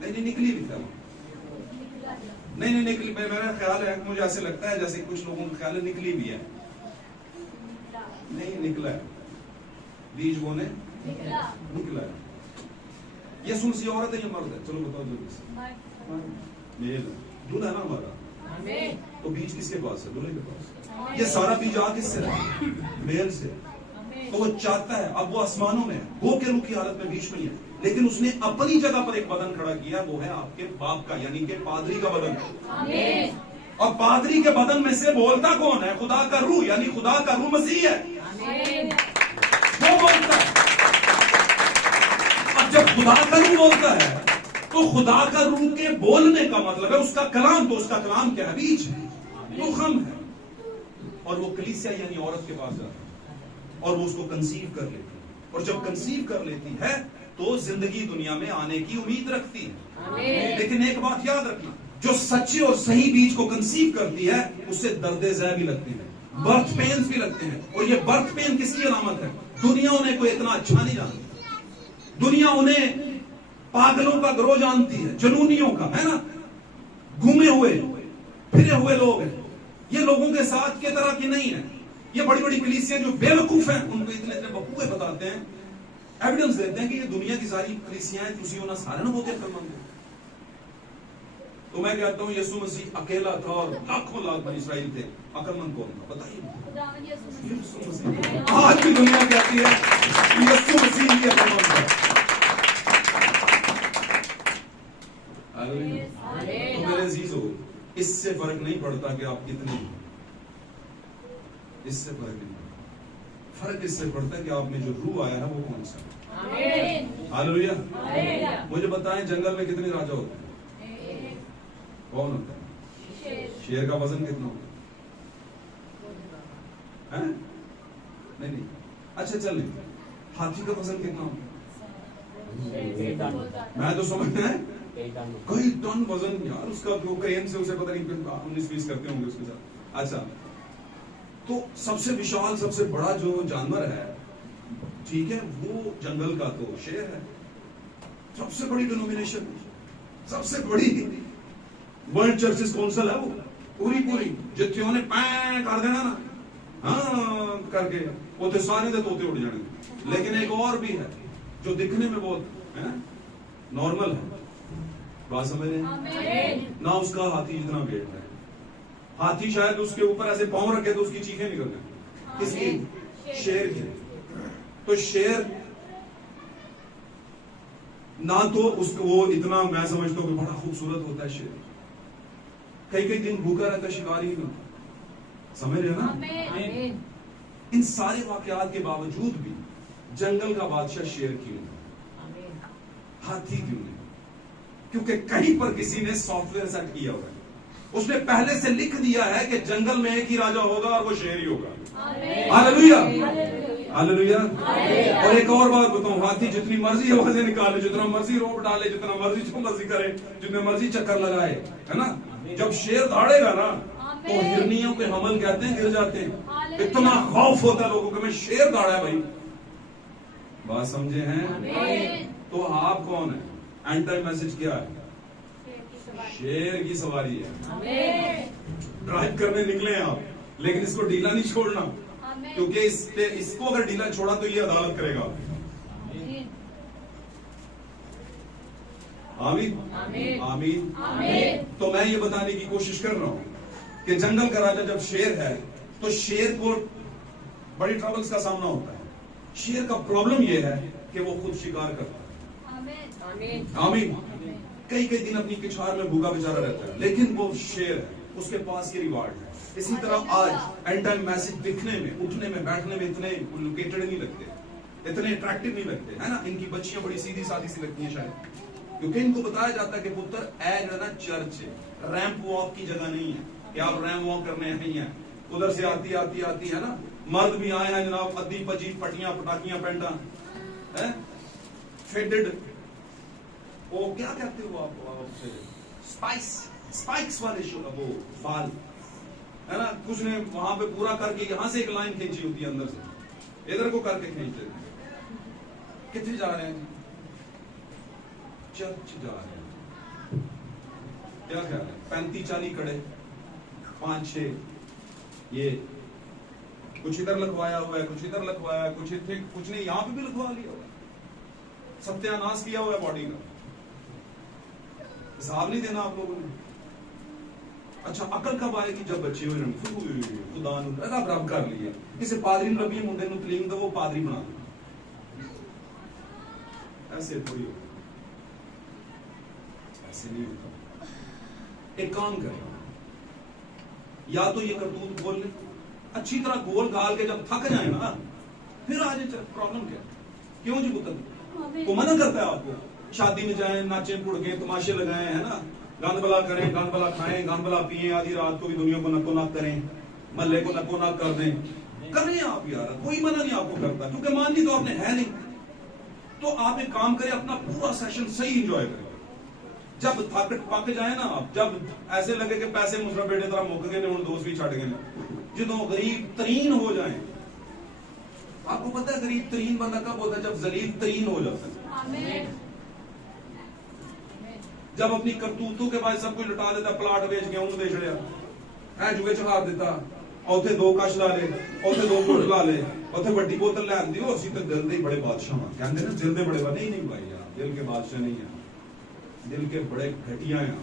नहीं निकली लिखा नहीं निकली। मेरा ख्याल है, मुझे ऐसे लगता है जैसे कुछ लोगों का ख्याल है निकली भी है, नहीं निकला है। बीज बोने निकला है। ये सुनसी औरत है या मर्द है? चलो बताओ जल्दी से। मेल दूल्हा है ना हमारा, तो बीज किसके पास है? दूल्हे के पास। ये सारा बीज आ किससे है? मेल से। तो वो चाहता है, अब वो आसमानों में है, गो के रूह की हालत में बीच में ही है, लेकिन उसने अपनी जगह पर एक बदन खड़ा किया, वो है आपके बाप का, यानी कि पादरी का बदन। और पादरी के बदन में से बोलता कौन है? खुदा का रूह, यानी खुदा का रूह मसीह है, वो बोलता है। अब जब खुदा का रूह बोलता है तो खुदा का रूह के बोलने का मतलब है उसका कलाम। तो उसका कलाम क्या है? बीज है, तुखम है। और वो कलीसिया यानी औरत के पास जाता है और वो उसको कंसीव कर लेती है। और जब कंसीव कर लेती है तो जिंदगी दुनिया में आने की उम्मीद रखती है। लेकिन एक बात याद रखना, जो सच्चे और सही बीज को कंसीव करती है उससे दर्दे ज़ै भी लगते हैं, बर्थ पेन्स भी लगते हैं। और ये बर्थ पेन किसकी अलामत है? दुनिया उन्हें कोई इतना अच्छा नहीं जानती। दुनिया उन्हें पागलों का ग्रोह जानती है, जुनूनियों का, है ना? घूमे हुए फिरे हुए लोग हैं। ये लोगों के साथ की तरह की नहीं है। ये बड़ी बड़ी कलीसियां जो बेवकूफ हैं उनको इतने इतने बकूए बताते हैं, एविडेंस देते हैं कि ये दुनिया की सारी कलीसियां तुसी होना सारे ना होते अकलमंद। तो मैं कहता हूं यीशु मसीह अकेला था और लाखों लाख बनी इस्राइल थे, अकलमंद कौन था? बताइए। यीशु मसीह। आज भी दुनिया कहती है कि यीशु मसीह ही अकलमंद है। तो मेरे अजीजों, इससे फर्क नहीं पड़ता कि आप कितने, इससे फर्क नहीं पड़ता। फर्क इससे पड़ता है कि आप में जो रूह आया है वो कौन सा है। हालेलुया। मुझे बताएं, जंगल में कितने राजा होते हैं? कौन होता है? शेर का वजन कितना होता है? नहीं। अच्छा चल, हाथी का वजन कितना होता है? मैं तो समझ में कई टन वजन यार उसका। तो क्रेन से उसे पता नहीं 19-20 करते होंगे उसके साथ। अच्छा, तो सबसे विशाल सबसे बड़ा जो जानवर है, ठीक है, वो जंगल का तो शेर है। सबसे बड़ी डिनोमिनेशन, सबसे बड़ी वर्ल्ड चर्चेस काउंसिल है वो, पूरी जितने पैं कर देना ना, हाँ करके वो तो सारे दे तोते उड़ जाने। लेकिन एक और भी है जो दिखने में बहुत नॉर्मल है, बात समझ रहे हैं ना? उसका हाथी जितना वेट है। हाथी शायद उसके ऊपर ऐसे पांव रखे तो उसकी चीखें निकल जाए। किसकी? शेर की। तो शेर ना तो उसको वो इतना, मैं समझता हूँ कि बड़ा खूबसूरत होता है शेर। कई दिन भूखा रहता, शिकार ही नहीं होता। समझ रहे ना? इन सारे वाकयात के बावजूद भी जंगल का बादशाह शेर क्यों है? हाथी क्यों है? क्योंकि कहीं पर किसी ने सॉफ्टवेयर सेट किया हुआ है। उसने पहले से लिख दिया है कि जंगल में एक ही राजा होगा और वो शेर ही होगा। Hallelujah, hallelujah. और एक और बात बताऊं, हाथी जितनी मर्जी आवाजें निकाले, जितना मर्जी रोप डाले, जितना मर्जी जो मर्जी करे, जितने मर्जी चक्कर लगाए, है ना, जब शेर दौड़ेगा ना तो हिरनियों के हमल कहते हैं गिर जाते हैं। इतना खौफ होता है लोगों को, मैं शेर दौड़ा है भाई। बात समझे हैं? तो आप कौन है? एंटर मैसेज क्या है? शेर की सवारी है। ड्राइव करने निकले आप, लेकिन इसको ढीला नहीं छोड़ना, क्योंकि इसको अगर ढीला छोड़ा तो ये अदालत करेगा। आमीन, आमीन। तो मैं ये बताने की कोशिश कर रहा हूं कि जंगल का राजा जब शेर है तो शेर को बड़ी ट्रबल्स का सामना होता है। शेर का प्रॉब्लम ये है कि वो खुद शिकार करता है। आमीन। कई दिन अपनी किछार में भूखा बेचारा रहता है, लेकिन वो शेर है। उसके पास ये रिवार्ड है। इसी तरह आज एंड टाइम मैसेज दिखने में, उठने में, बैठने में इतने लोकेटेड नहीं लगते, इतने अट्रैक्टिव नहीं लगते, है ना। इनकी बच्चियां बड़ी सीधी सादी सी लगती हैं शायद, क्योंकि इनको बताया जाता है कि पुत्र ए जो है ना चर्च है, रैंप वॉक की जगह नहीं है कि आप रैंप वॉक करने नहीं है। उधर से आती आती आती है ना, मर्द भी आए हैं जनाब, अद्दी पची पटियां पटाकियां पैंटा है, फेडेड, वो क्या कहते हो आप, स्पाइक्स वाले वो बाल, है ना। कुछ ने वहां पे पूरा करके यहां से एक लाइन खींची होती है, अंदर से इधर को करके खींच देते हैं। कितने जा रहे हैं? चर्च जा रहे हैं। क्या ख्याल है? 35-40 कड़े, 5-6 ये कुछ इधर लगवाया हुआ है, कुछ इधर लगवाया है, कुछ ने यहां पे भी लगवा लिया हुआ है, सत्यानाश किया हुआ है बॉडी का। हिसाब नहीं देना आप लोगों ने। अच्छा, अकल कब आएगी? जब बच्चे हो खुदा रब कर लिया, किसी पादरी रबी मुंडे नु तलीम दो, वो पादरी बना दो, ऐसे थोड़ी हो, ऐसे नहीं होता। एक काम करें, या तो ये करतूत बोल ले, अच्छी तरह गोल गाल के जब थक जाए ना, फिर आ जाए। प्रॉब्लम क्या? क्यों जी पुत्र वो मना करता है आपको? शादी में जाए, नाचे पुड़के तमाशे लगाए, है ना, गंद बला करें, गंद बला खाएं, गंद बला पिए, आधी रात को भी दुनिया को नको नाक करें, मल्ले को नको नाक कर दें, करें आप यार, कोई मना नहीं आपको करता, क्योंकि मान ली तो आपने है नहीं। तो आप एक काम करें, अपना पूरा सेशन सही एंजॉय करें। जब थक पक जाए ना आप, जब ऐसे लगे कि पैसे मुझे बेटे तरह मुक गए, हूं दोस्त भी छड़ गए, जो गरीब तरीन हो जाए। आपको पता है गरीब तरीन बंदा कब होता है? जब जलील तरीन हो जाता है, जब अपनी करतूतों के बाद सब कुछ लुटा देता, प्लाट बेच गया, उन्होंने दे छड़िया, है जुए चढ़ा देता, उथे 2 कश ला ले, उथे 2 घुट ला ले, उथे बड़ी बोतल ले आंदी, और तो दिल दे बड़े बादशाह कहते ना, दिल दे बड़े नहीं भाई यार, दिल के बादशाह नहीं है, दिल के बड़े घटिया हैं।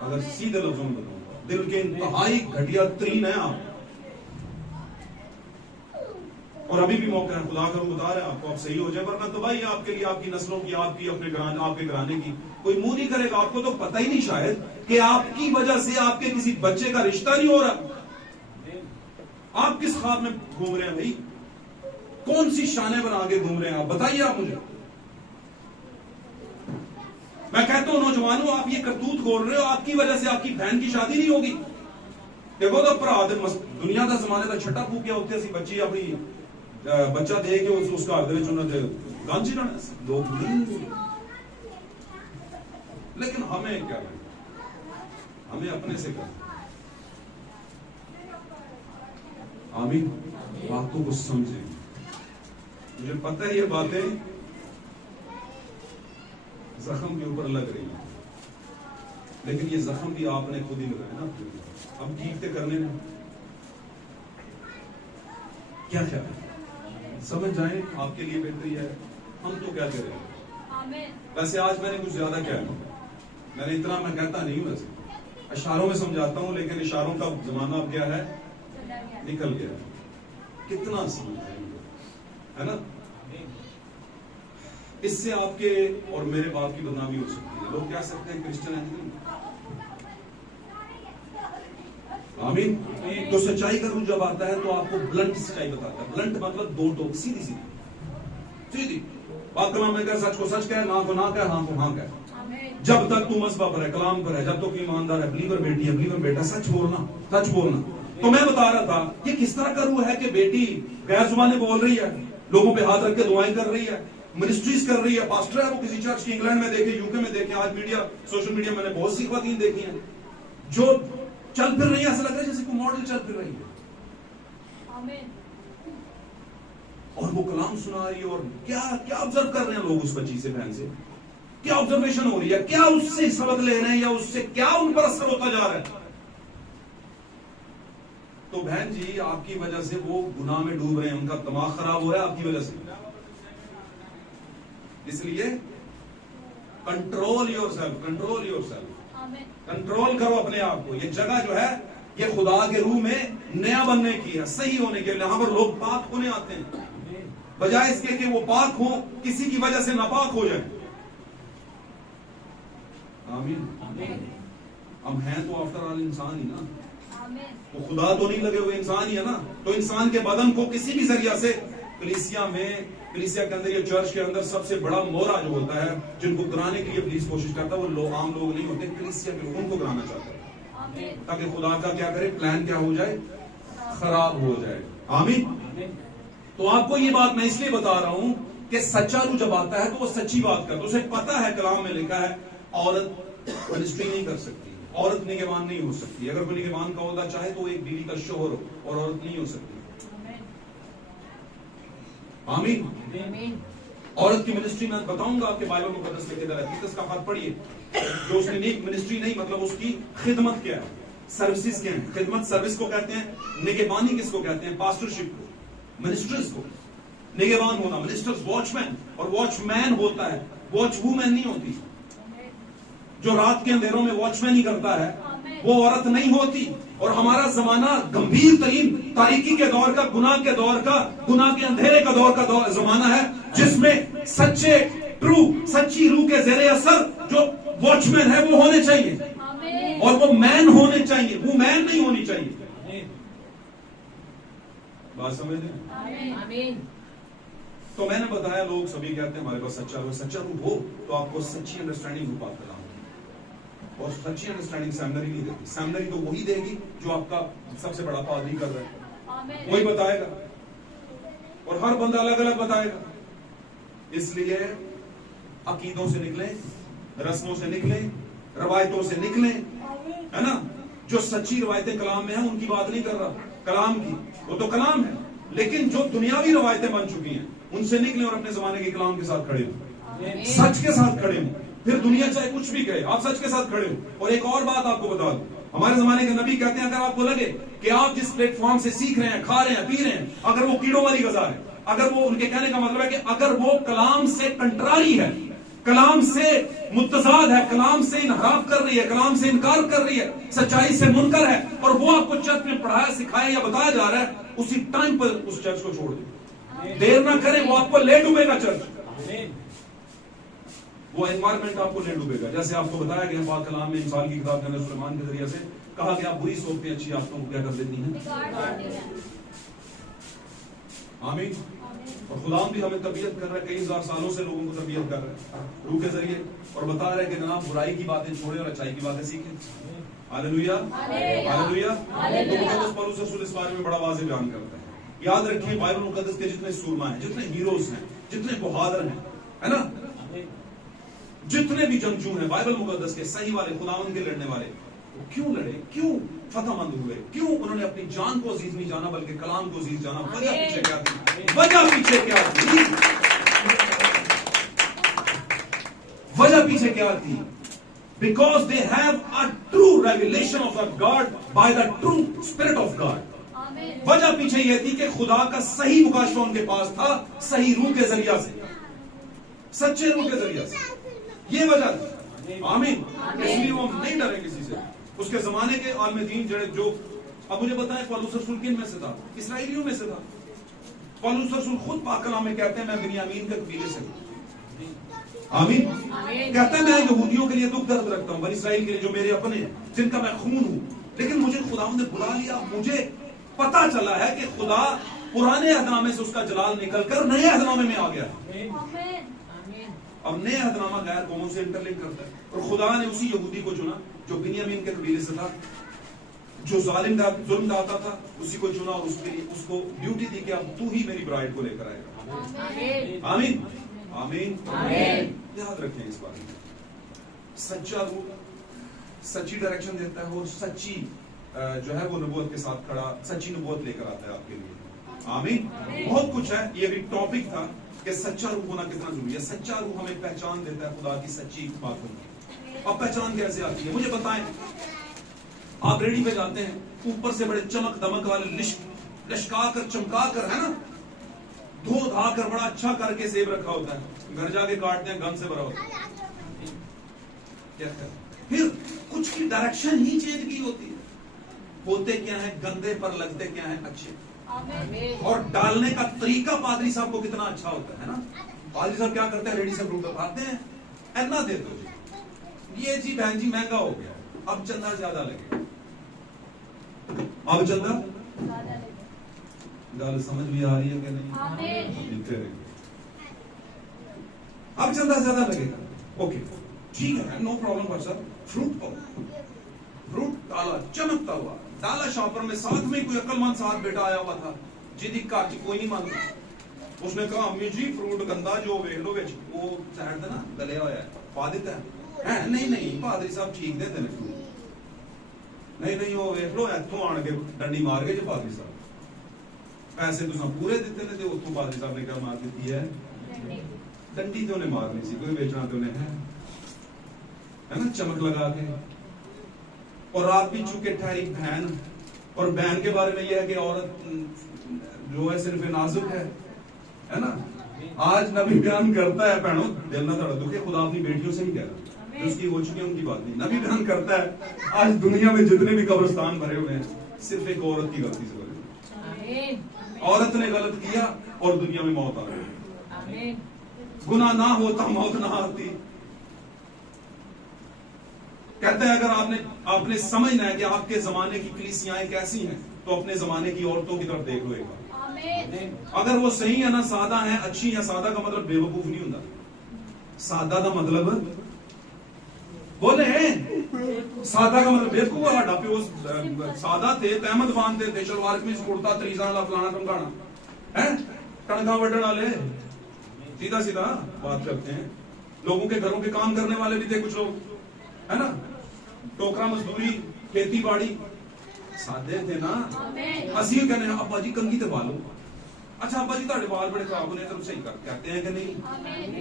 अगर सीधे लफ्जों में बताऊंगा, दिल के इंतहाई घटिया तरीन है आप। और अभी भी मौका है, खुदा करूं बता रहे हैं आपको, आप सही हो जाए, वरना तो भाई आपके लिए, आपकी नस्लों की, आपकी अपने आपके घराने की कोई मुंह नहीं करेगा। आपको तो पता ही नहीं शायद कि आपकी वजह से आपके किसी बच्चे का रिश्ता नहीं हो रहा। आप किस ख्वाब में घूम रहे हैं भाई? कौन सी शाने बना के घूम रहे हैं आप? बताइए आप मुझे। मैं कहता हूं नौजवानों, आप ये करतूत बोल रहे हो, आपकी वजह से आपकी बहन की शादी नहीं होगी। देखो तो भरा दुनिया का जमाने का छठा फूकिया होते सी बच्ची अपनी बच्चा दे के उसका हर गांजी लोग नहीं। लेकिन हमें क्या है, हमें अपने से क्या, आमीन। बातों को समझें। मुझे पता है ये बातें जख्म के ऊपर लग रही है, लेकिन ये जख्म भी आपने खुद ही लगाया ना, अब ठीक से करने में क्या क्या है, समझ जाए, आपके लिए बेहतरी है। हम तो क्या करें? वैसे आज मैंने कुछ ज्यादा क्या है, मैंने इतना मैं कहता नहीं हूं, वैसे इशारों में समझाता हूं, लेकिन इशारों का जमाना अब क्या है, निकल गया। कितना समझ है ना, इससे आपके और मेरे बाप की बदनामी हो सकती है। लोग क्या सकते हैं क्रिश्चियन है, आमीन। तो सच्चाई का रूप जब आता है तो आपको ब्लंट सच्चाई बताता है। ब्लंट मतलब दो टोक, सीधी सीधी बात। कलाम में कह, सच को सच कह, ना को ना कह, हाँ को हाँ कह। जब तक तू मसबा पर है, कलाम पर है, जब तक ईमानदार है, बिलीवर बेटी है, बिलीवर बेटा, सच बोलना, सच बोलना। तो मैं बता रहा था ये किस तरह का रूह है कि बेटी गैर जुबानें बोल रही है, लोगों पे हाथ रख के दुआएं कर रही है, मिनिस्ट्रीज कर रही है, पास्टर है वो किसी चर्च की, इंग्लैंड में देखे, यूके में देखे, आज मीडिया सोशल मीडिया मैंने बहुत सी ख्वातीन देखी हैं जो चल फिर रही है, ऐसा लग रहा है जैसे कोई मॉडल चल फिर रही है। आमीन। और वो कलाम सुना रही है, और क्या क्या ऑब्जर्व कर रहे हैं लोग उस बच्ची से, बहन से क्या ऑब्जर्वेशन हो रही है, क्या उससे सबक ले रहे हैं, या उससे क्या उन पर असर होता जा रहा है। तो बहन जी आपकी वजह से वो गुनाह में डूब रहे हैं, उनका दिमाग खराब हो रहा है आपकी वजह से। इसलिए control yourself, control yourself, control करो अपने आप को। ये जगह जो है ये खुदा के रूह में नया बनने की है, सही होने के लिए। यहां पर लोग पाक होने आते हैं, बजाय इसके कि वो पाक हो, किसी की वजह से नापाक हो जाए। आमीन। हम हैं तो आफ्टर ऑल इंसान ही ना, तो खुदा तो नहीं लगे हुए, इंसान ही है ना। तो इंसान के बदन को किसी भी जरिया से कलीसिया के अंदर या चर्च के अंदर सबसे बड़ा मोहरा जो होता है, जिनको गिराने के लिए प्लीज कोशिश करता है, वो आम लोग नहीं होते, कलीसिया के लोगों को गिराना चाहता है, ताकि खुदा का क्या करे, प्लान क्या हो जाए, खराब हो जाए। आमीन। तो आपको ये बात मैं इसलिए बता रहा हूं कि सच्चा रूह जब आता है तो वो सच्ची बात करता है। उसे पता है, कलाम में लिखा है, औरत मिनिस्ट्री नहीं कर सकती, औरत निगहबान नहीं हो सकती। अगर कोई निगहबान का ओहदा चाहे तो एक बीवी का शोहर हो, और औरत नहीं हो सकती। आमीन। औरत की मिनिस्ट्री मैं बताऊंगा आपके बाइबल मुकद्दस में किधर है, इसका हाथ पढ़िए। जो उसने मिनिस्ट्री नहीं, मतलब उसकी खिदमत क्या है, सर्विसेज क्या है। खिदमत सर्विस को कहते हैं, निगहबानी किसको कहते हैं, पास्टरशिप को, मिनिस्टर्स को। निगहबान होना, मिनिस्टर्स वॉचमैन, और वॉचमैन होता है, वॉच वूमैन नहीं होती। जो रात के अंधेरों में वॉचमैन ही करता है वो औरत नहीं होती। और हमारा जमाना गंभीर तरीन तारीकी के दौर का, गुनाह के दौर का, गुनाह के अंधेरे का दौर का जमाना है, जिसमें सच्चे सच्ची रूह के जेरे असर जो वॉचमैन है वो होने चाहिए, और वो मैन होने चाहिए, वो मैन नहीं होनी चाहिए। बात समझ रहे? तो मैंने बताया, लोग सभी कहते हैं हमारे पास सच्चा रूह हो तो आपको सच्ची अंडरस्टैंडिंग हो पाता है, और सच्ची अंडरस्टैंडिंग सेमिनरी नहीं देती। सेमिनरी तो वही देगी जो आपका सबसे बड़ा पादरी कर रहा है, वही बताएगा, और हर बंदा अलग अलग बताएगा। इसलिए अकीदों से निकले, रस्मों से निकले, रवायतों से निकले, है ना। जो सच्ची रवायतें कलाम में है उनकी बात नहीं कर रहा, कलाम की, वो तो कलाम है, लेकिन जो दुनियावी रवायतें बन चुकी हैं उनसे निकले और अपने जमाने के कलाम के साथ खड़े हो, सच के साथ खड़े हो। फिर दुनिया चाहे कुछ भी कहे, आप सच के साथ खड़े हो। और एक और बात आपको बता दूं, हमारे जमाने के नबी कहते हैं, अगर आपको लगे कि आप जिस प्लेटफॉर्म से सीख रहे हैं, खा रहे हैं, पी रहे हैं, अगर वो कीड़ों वाली गज़ा है, अगर वो, उनके कहने का मतलब है कि अगर वो कलाम से कंट्रारी है, कलाम से मुतजाद है, कलाम से इनहराफ कर रही है, कलाम से इनकार कर रही है, सच्चाई से मुनकर है, और वो आपको चर्च में पढ़ाया, सिखाया या बताया जा रहा है, उसी टाइम पर उस चर्च को छोड़ दे, देर ना करें, वो आपको ले डूबेगा चर्च, वो एनवायरमेंट आपको ले डूबेगा। जैसे आपको बताया गया पाक कलाम में, इंसान की किताब के अंदर सुलेमान के जरिए से कहा गया, बुरी सोचते अच्छी आदतों को क्या कर देती हैं। आमीन। और खुदाम भी हमें तरबियत कर रहा है, कई हजार सालों से लोगों को तरबियत कर रहा है रूह के जरिए, और बता रहे हैं कि जनाब बुराई की बातें छोड़े और अच्छाई की बातें सीखें। Hallelujah, hallelujah. तो मुकद्दस पौलुस रसूल इस बारे में बड़ा वाज़ेह बयान करता है। याद रखिए, बाइबल मुकद्दस के जितने सूरमा हैं, जितने हीरोज हैं, जितने बहादुर हैं, है ना, जितने भी जंगजू हैं बाइबल मुकद्दस के, सही वाले, खुदावंद के लड़ने वाले, वो क्यों लड़े, क्यों फतहमंद हुए, क्यों उन्होंने अपनी जान को अजीज नहीं जाना बल्कि कलाम को अजीज जाना? वजह पीछे क्या थी? वजह पीछे क्या थी? वजह पीछे क्या थी? Because they have a true revelation of the God by the true spirit of God. वजह पीछे यह थी कि खुदा का सही मुकाशफा उनके पास था, सही रूह के जरिया से, सच्चे रूह के जरिया से। ये वजह थी। आमीन। इसलिए वो हम नहीं डरे किसी से। उसके जमाने के आलम दीन जो, अब मुझे बताएं, पौलुस रसूल किन में से था? इसराइलियों में से था। पौलुस रसूल खुद पाक कलाम में कहते हैं, मैं बिन्यामीन के कबीले से हूं। आमीन। कहता है, मैं यहूदियों के लिए दुख दर्द रखता हूं, बनी इसराइल के लिए जो मेरे अपने, जिनका मैं खून हूं, लेकिन मुझे खुदावंद ने बुला लिया। मुझे पता चला है कि खुदा पुराने अहदनामे से उसका जलाल निकलकर नए अहदनामे में आ गया। अब नए अहदनामा गैर कौमों से इंटरलिंक करता है, और खुदा ने उसी यहूदी को चुना जो बिन्यामीन के कबीले से था, जो जुल्म डालता था, उसी को चुना, और उसके लिए उसको ड्यूटी दी कि अब तू ही मेरी ब्राइड को लेकर आएगा। आमीन, आमीन, आमीन। याद रखें इस बात में, सच्चा रूह सच्ची डायरेक्शन देता है, और सच्ची जो है वो नबूवत के साथ खड़ा, सच्ची नबूवत लेकर आता है आपके लिए। आमीन। बहुत कुछ है, ये भी टॉपिक था कि सच्चा रूह होना कितना जरूरी है। सच्चा रूह हमें पहचान देता है खुदा की सच्ची बातों की। अब पहचान कैसे आती है? मुझे बताएं, आप रेडी पे जाते हैं, ऊपर से बड़े चमक दमक वाले लश्का कर चमका कर, है ना, धो धा कर बड़ा अच्छा करके सेब रखा होता है, घर जाके काटते हैं, गम से भरा होता है, क्या है? फिर कुछ की डायरेक्शन ही चेंज की होती है। होते क्या है गंदे पर लगते क्या है अच्छे, और डालने का तरीका पादरी साहब को कितना अच्छा होता है ना। पादरी साहब क्या करते हैं, रेडी से फ्रूट उठाते हैं, ऐना दे दो जी, ये जी बहन जी महंगा हो गया, अब चंदा ज्यादा लगे, अब चंदा गल समझ भी आ रही है कि नहीं? लिखते रहिए। अब चंदा ज्यादा लगेगा, ओके ठीक है, नो प्रॉब्लम पर सर। फ्रूट डाला, चमकता हुआ डाला शॉपर में, साथ में कोई अक्लमंद साथ बेटा आया हुआ था जिदी घर च कोई नहीं मानता। उसने कहा अम्मी जी फ्रूट गंदा जो वेख लो विच वो साइड ते ना गलिया होया है, पा दिता है। नहीं नहीं पादरी साहब ठीक देते ने फ्रूट, नहीं नहीं वो वेख लो इत्थों आण के डंडी मार गए जो पादरी साहब, पैसे तुसां पूरे दिते ने ते उत्थों पादरी साहब ने क्या मार दी है डंडी, तो उन्हें मारनी सी, कोई बेचना तो उन्हें है ना, चमक लगा के। और रात भी चूंकि ठहरी बहन, और बहन के बारे में यह है कि औरत जो है सिर्फ नाजुक है ना। आज नबी बयान करता है, बहनों दिल ना थोड़ा दुखे, खुदा अपनी बेटियों से ही कह रहा है, उसकी हो चुकी है उनकी बात नहीं। नबी बयान करता है आज दुनिया में जितने भी कब्रिस्तान भरे हुए हैं सिर्फ एक औरत की गलती से भरे, औरत ने गलत किया और दुनिया में मौत आ गई। गुनाह ना होता मौत ना आती। कहते हैं अगर आपने समझना है कि आपके जमाने की कलीसियाएं कैसी हैं, तो अपने जमाने की औरतों की तरफ देख लो एक बार। अगर वो सही है ना, सादा है, अच्छी है, सादा का मतलब बेवकूफ नहीं होता, सादा का मतलब बोले सादा का मतलब बेवकूफ है। प्यो सादा थे, तहमद बांधते थे, शलवार कमीज कुर्ता, तरीजा वाला फलाना टमकाना है, कणका वड्डण वाले सीधा सीधा बात करते हैं। लोगों के घरों के काम करने वाले भी थे कुछ लोग, है ना, टोकरा मजदूरी, खेती बाड़ी, सादे थे ना। असि कहने अब्बा जी कंघी ते वालो, अच्छा अब्बा जी ताड़े वाल बड़े खराब होने तो सही कर कहते हैं कि नहीं?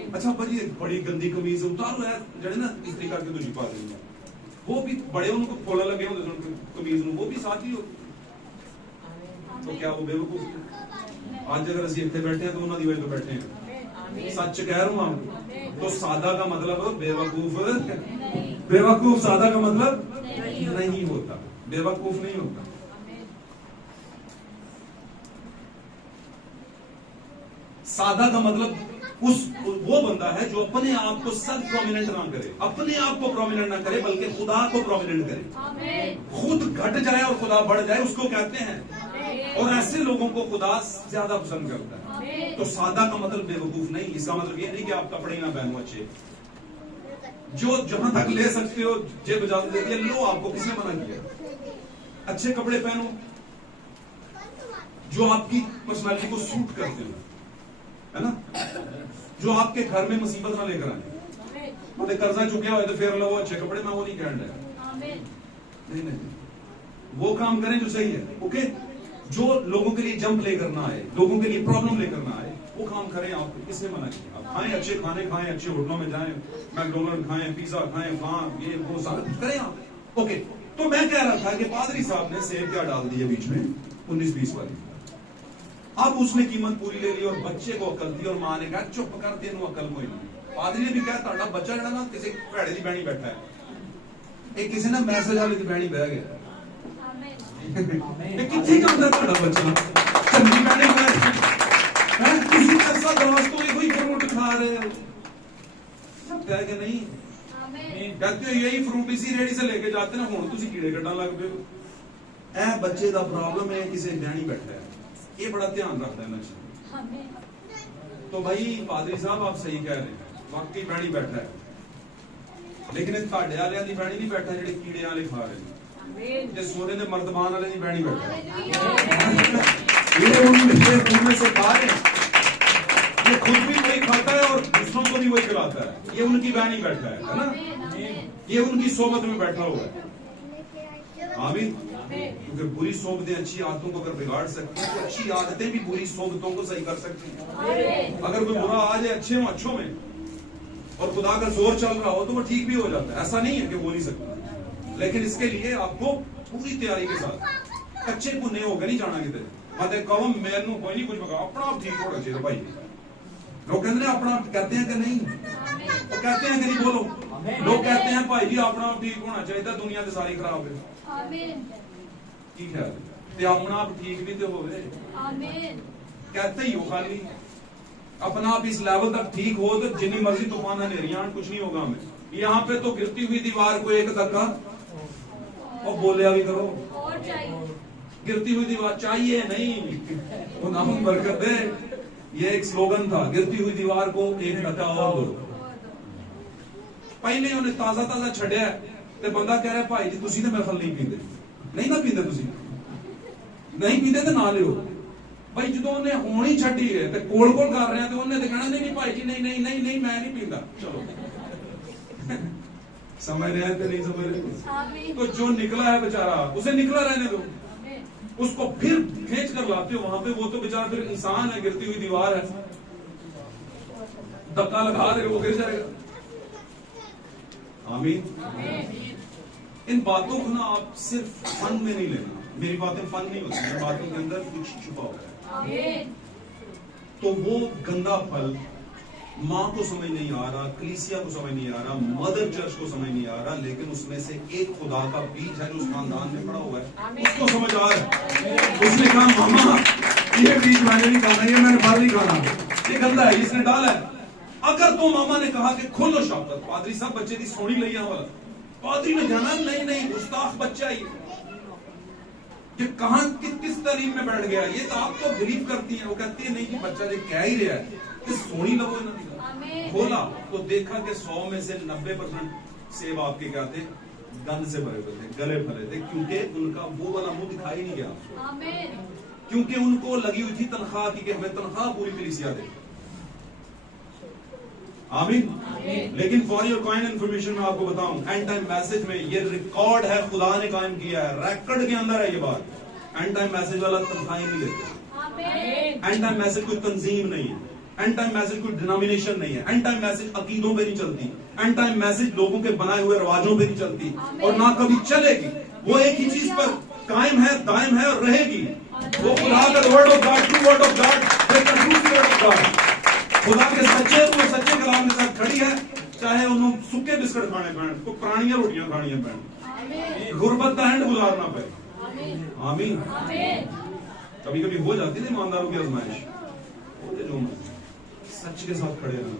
अच्छा अब्बा जी बड़ी गंदी कमीज उतारो है जड़े ना इस्त्री करके दूजी पा देंगे, वो भी बड़े उनको फोड़ा लगे होंगे कमीज में, वो भी साथ ही हो, तो क्या वो बेवकूफ? आज अगर असि इतने बैठे हैं तो उन्होंने वजह तो बैठे हैं, सच कह रहा हूं आपको। तो सादा का मतलब बेवकूफ सादा का मतलब नहीं होता, बेवकूफ नहीं होता। सादा का मतलब वो बंदा है जो अपने आप को सेल्फ प्रोमिनेंट ना करे, अपने आप को प्रोमिनेंट ना करे, बल्कि खुदा को प्रोमिनेंट करे। खुद घट जाए और खुदा बढ़ जाए, उसको कहते हैं। और ऐसे लोगों को खुदा ज्यादा पसंद करता है। तो सादा का मतलब बेवकूफ नहीं, इसका मतलब ये नहीं कि आप कपड़े ना पहनो अच्छे, जो जहां तक ले सकते हो जेब इजाजत देती है लो, आपको किसने मना किया? अच्छे कपड़े पहनो जो आपकी पर्सनालिटी को सूट करते हो, है ना, जो आपके घर में मुसीबत ना लेकर आए। मतलब कर्जा चुके हुए तो फिर लो अच्छे कपड़े, मैं वो नहीं कह रहा, नहीं, वो काम करें जो सही है, ओके। जो लोगों के लिए जंप लेकर ना आए, लोगों के लिए प्रॉब्लम लेकर ना आए, वो काम करें। आप किसने मना किया? आप खाएं, अच्छे खाने खाएं, अच्छे होटलों में जाएं, मैकडोनल्ड खाएं, पिज्जा खाएं, ये वो सारा कुछ करें आप, ओके। तो मैं कह रहा था कि पादरी साहब ने सेब क्या डाल दिया बीच में 19-20 वाली, अब उसने कीमत पूरी ले ली और बच्चे को अकल दी, और मां ने कहा चुप कर, तेन अकल कोई नहीं। पादरी ने भी कहा ताड़ा बच्चा जड़ा ना किसी भैड़े की बहनी बैठा है, एक किसी ने मैसेज वाले की बहनी बह गया, कितनी जाता ताड़ा बच्चा चंगी बहनी है, किसी ऐसा दोस्त तो कोई फ्रूट खा रहे हो, सब कह के नहीं कहते यही फ्रूट इसी रेडी से लेके जाते ना, हुण तुसी कीड़े कड्डण लग पे हो। ए बच्चे दा प्रॉब्लम है, किसी बहनी बैठा है, ये बड़ा ध्यान रखता है नशा। तो भाई पादरी साहब आप सही कह रहे हैं, वाकई बैणी बैठा है, लेकिन ताड़े वाले की बैणी नहीं बैठा जेडे कीड़े वाले खा रहे हैं, सोने के मर्दबान वाले की बैणी बैठा है, ये उनमें से खा रहे हैं, ये खुद भी वही खाता है और दूसरों को भी वही खिलाता है, ये उनकी बैणी बैठा है ना, ये उनकी सोबत में बैठा हुआ है। आमीन। क्योंकि बुरी सोबतें अच्छी आदतों को अगर बिगाड़ सकती हैं, तो अच्छी आदतें भी बुरी सोबतों को सही कर सकती हैं। अगर कोई बुरा आ जाए अच्छों में और खुदा का जोर चल रहा हो तो वो ठीक भी हो जाता है, ऐसा नहीं है कि हो नहीं सकता, लेकिन इसके लिए आपको पूरी तैयारी के साथ कच्चे पुन्ने होकर नहीं जाना कितने मतलब कहो मैनू कोई नहीं कुछ बता, अपना आप ठीक होना चाहिए भाई। लोग कहते हैं अपना आप कहते हैं कि नहीं, वो कहते हैं कि नहीं, बोलो। लोग कहते हैं भाई जी अपना आप ठीक होना चाहिए, दुनिया तो सारी खराब है, ठीक है, ते अपना आप ठीक भी तो होवे, कहते ही हो खाली अपना आप इस लेवल तक ठीक हो तो जितनी मर्जी तूफान अंधेरियां कुछ नहीं होगा हमें। यहाँ पे तो गिरती हुई दीवार को एक धक्का और बोलिया भी करो। और चाहिए। गिरती हुई दीवार चाहिए नहीं, वो नाम बरकत दे। ये एक स्लोगन था, गिरती हुई दीवार को एक टका और दो। पहले उन्हें ताजा ताजा छड़िया ते बंदा कह रहा भाई जी तुसी तो मेरे खल नहीं पींदे, नहीं ना पींदे, तुसी नहीं पींदे तो ना लियो भाई। जो उन्हें होनी छड़ी है तो कोल कोल कर रहे हैं तो उन्हें तो कहना नहीं भाई जी नहीं नहीं नहीं नहीं मैं नहीं पींदा। चलो समझ रहे हैं नहीं समझ रहे? तो जो निकला है बेचारा उसे निकला रहने दो, उसको फिर खींच कर लाते हो वहां पे। वो तो बेचारा फिर इंसान है, गिरती हुई दीवार है, धक्का लगा रहे वो गिर जाएगा। आमीन। इन बातों को ना आप सिर्फ फन में नहीं लेना, मेरी बातें फन नहीं होती, इन बातों के अंदर कुछ छुपा होता है। तो वो गंदा फल माँ को समझ नहीं आ रहा, कलीसिया को समझ नहीं आ रहा, मदर चर्च को समझ नहीं आ रहा, लेकिन उसमें से एक खुदा का बीज है जो उस खानदान में पड़ा हुआ है, उसको समझ आ रहा है। उसने कहा मामा ये बीज मैंने नहीं खाना, ये मैंने फल नहीं खाना, ये गंदा है, इसने डाला है। अगर तो मामा ने कहा कि खोलो शाबाश, पादरी साहब बच्चे की सोनी लिया वाला, पादरी ने जाना नहीं नहीं गुस्ताख बच्चा ये कहां किस तालीम में बैठ गया, ये तो आप तो बिलीव करती है। वो कहती है नहीं कि बच्चा जो कह ही रहा है सोनी लगो ना। खोला तो देखा कि 100 में से 90% सेब आपके क्या थे, गंद से भरे हुए थे, गले भरे थे, क्योंकि उनका वो वाला मुंह दिखाई नहीं गया, क्योंकि उनको लगी हुई थी तनख्वाह की कि हमें तनख्वाह पूरी कलीसिया दे। आमीन। लेकिन फॉर योर काइंड इंफॉर्मेशन मैं आपको बताऊं, एंड टाइम मैसेज में ये रिकॉर्ड है, खुदा ने कायम किया है, रिकॉर्ड के अंदर है ये बात। एंड टाइम मैसेज वाला तनख्वाह नहीं देते, एंड टाइम मैसेज कोई तंजीम नहीं है, एंड टाइम मैसेज कोई डिनोमिनेशन नहीं है, एंड टाइम मैसेज अकीदों पे नहीं चलती, एंड टाइम मैसेज लोगों के बनाए हुए रिवाजों पे नहीं चलती और ना कभी चलेगी। वो एक ही चीज पर कायम है, दायम है और रहेगी। वो खुदा का word of God, true word of God, true spirit of God, खुदा के सच्चे कलाम के साथ खड़ी है, चाहे उन्होंने सूखे बिस्कुट खाने पैन, को पुरानियां रोटियां खानियां पैन, गुर्बत का हैंड गुजारना पे। आमीन। कभी कभी हो जाती है ईमानदारों की आजमाइश, जो सच के साथ खड़े रहना।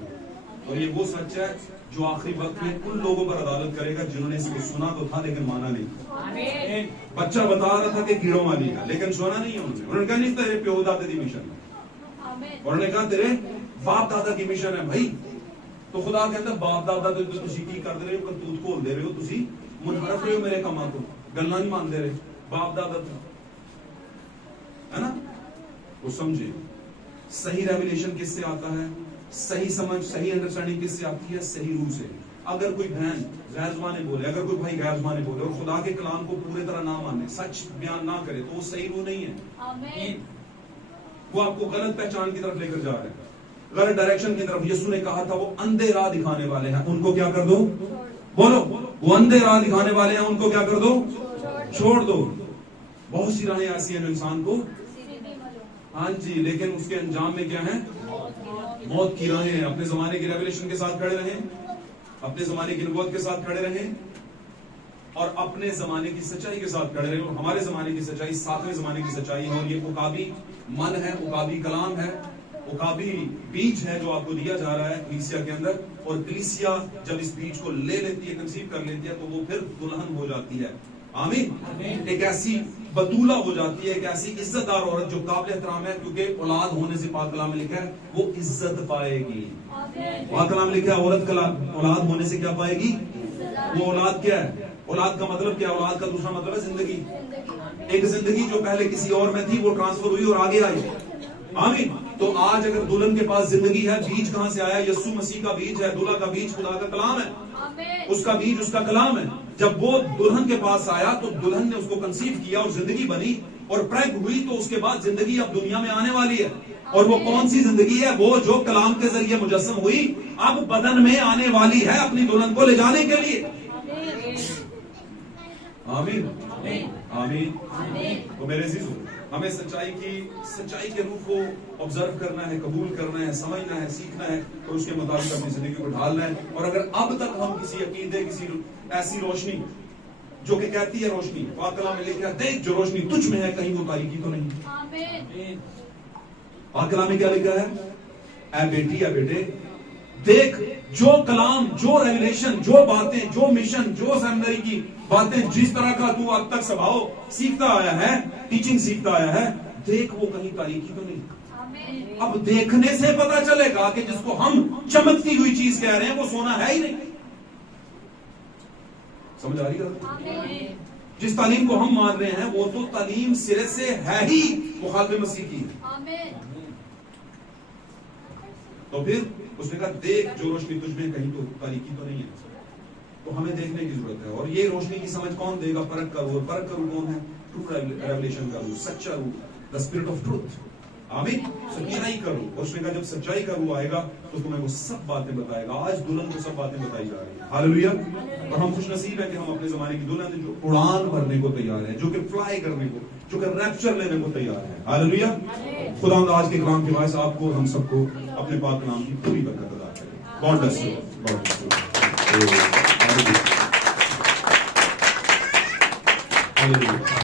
और ये वो सच है जो आखिरी वक्त में उन लोगों पर अदालत करेगा जिन्होंने इसको सुना तो था लेकिन माना नहीं। बच्चा बता रहा था कि कीड़ों माली का, लेकिन सुना नहीं है उन्होंने कहा नहीं तेरे प्यो दादे की मिशन है, उन्होंने कहा तेरे बाप दादा की मिशन है भाई। तो खुदा के अंदर बाप दादा तो तुसी की कर दे रहे हो, करतूत खोल दे रहे हो, तुसी मुनहरफ रहे हो मेरे कमा को, गल्ला नहीं मान दे रहे बाप दादा तो, है ना। वो समझे सही रेवलेशन किससे आता है, सही समझ सही अंडरस्टैंडिंग किससे आती है, सही रूह से। अगर कोई बहन गैर ज़ुबानी बोले, अगर कोई भाई गैर ज़ुबानी बोले और खुदा के कलाम को पूरी तरह ना माने, सच बयान ना करे, तो वो सही रूह नहीं है। वो आपको गलत पहचान की तरफ लेकर जा रहा है, गलत डायरेक्शन की तरफ। यीशु ने कहा था वो अंधे राह दिखाने वाले हैं, उनको क्या कर दो, बोलो, वो अंधे राह दिखाने वाले हैं, उनको क्या कर दो, छोड़ दो। बहुत सी राहें ऐसी हैं जो इंसान को, हाँ जी, लेकिन उसके अंजाम में क्या है, मौत की राहें हैं। अपने जमाने की रेवलेशन के साथ खड़े रहें, अपने जमाने की नबूवत के साथ खड़े रहें और अपने जमाने की सच्चाई के साथ खड़े रहें। हमारे जमाने की सच्चाई 7वें जमाने की सच्चाई है और ये उकाबी मन है, उकाबी कलाम है, उकाबी बीज है जो आपको दिया जा रहा है कलीसिया के अंदर। और कलीसिया जब इस बीज को ले लेती है, कंसीव कर लेती है, तो वो फिर दुल्हन हो जाती है। आमीन। एक ऐसी बतूला हो जाती है, एक ऐसी इज्जतदार औरत जो काबिल एहतराम है, क्योंकि औलाद होने से पाक कलाम में लिखा है वो इज्जत पाएगी। पाक कलाम में लिखा है औरत औलाद होने से क्या पाएगी, वो औलाद क्या है, औलाद का मतलब क्या है, औलाद का दूसरा मतलब है जिंदगी। एक जिंदगी जो पहले किसी और में थी वो ट्रांसफर हुई और आगे आई। आमीन। तो आज अगर दुल्हन के पास जिंदगी है, बीज कहां से आया, यीशु मसीह का बीज है, दूल्हा का बीज खुदा का कलाम है, उसका बीज उसका कलाम है। जब वो दुल्हन के पास आया तो दुल्हन ने उसको कंसीव किया और जिंदगी बनी और प्रेग्नेंट हुई, तो उसके बाद जिंदगी अब दुनिया में आने वाली है। और वो कौन सी जिंदगी है, वो जो कलाम के जरिए मुजस्सम हुई, अब बदन में आने वाली है अपनी दुल्हन को ले जाने के लिए। आमीन। आमीन। तो मेरे अजीजों, हमें सच्चाई के रूप को ऑब्जर्व करना है, कबूल करना है, समझना है, सीखना है और उसके मुताबिक अपनी जिंदगी को ढालना है। और अगर अब तक हम किसी अकीदे, किसी ऐसी रोशनी जो कि कहती है रोशनी, पाक कलाम में लिखा है देख जो रोशनी तुझ में है कहीं वो तारीकी तो नहीं। पाक कलाम में क्या लिखा है, ऐ बेटी या बेटे देख जो कलाम, जो रेवलेशन, जो बातें, जो मिशन, जो सेमिनरी की बातें, जिस तरह का तू अब तक स्वभाव सीखता आया है, टीचिंग सीखता आया है, देख वो कहीं तारीकी तो नहीं। अब देखने से पता चलेगा कि जिसको हम चमकती हुई चीज कह रहे हैं वो सोना है ही नहीं। समझ आ रही है? जिस तालीम को हम मान रहे हैं वो तो तालीम सिरे से है ही मुखालिफ मसीह की है। तो फिर उसने कहा देख जो रोशनी तुझ में कहीं तो तारीकी तो नहीं है। तो हमें देखने की जरूरत है। और ये रोशनी की समझ कौन देगा? परख का रूह। परख का रूह कौन है? ट्रू रेवलेशन का रूह, सच्चा रूह, द स्पिरिट ऑफ ट्रूथ। आमीन। सच्चाई का रूह। उसने कहा जब सच्चाई का रूह आएगा तो तुम्हें वो सब बातें बताएगा। आज दुल्हन को सब बातें बताई जा रही है। हालेलुया। और हम खुश नसीब है कि हम अपने जमाने की दुल्हन जो उड़ान भरने को तैयार है, जो कि फ्लाई करने को, जो कि रैप्चर लेने को तैयार है। हालेलुया। खुदा आज के कलाम के बाद आपको, हम सबको अपने पाक कलाम की पूरी बरकत अता करे। God bless you. God bless you. Hallelujah.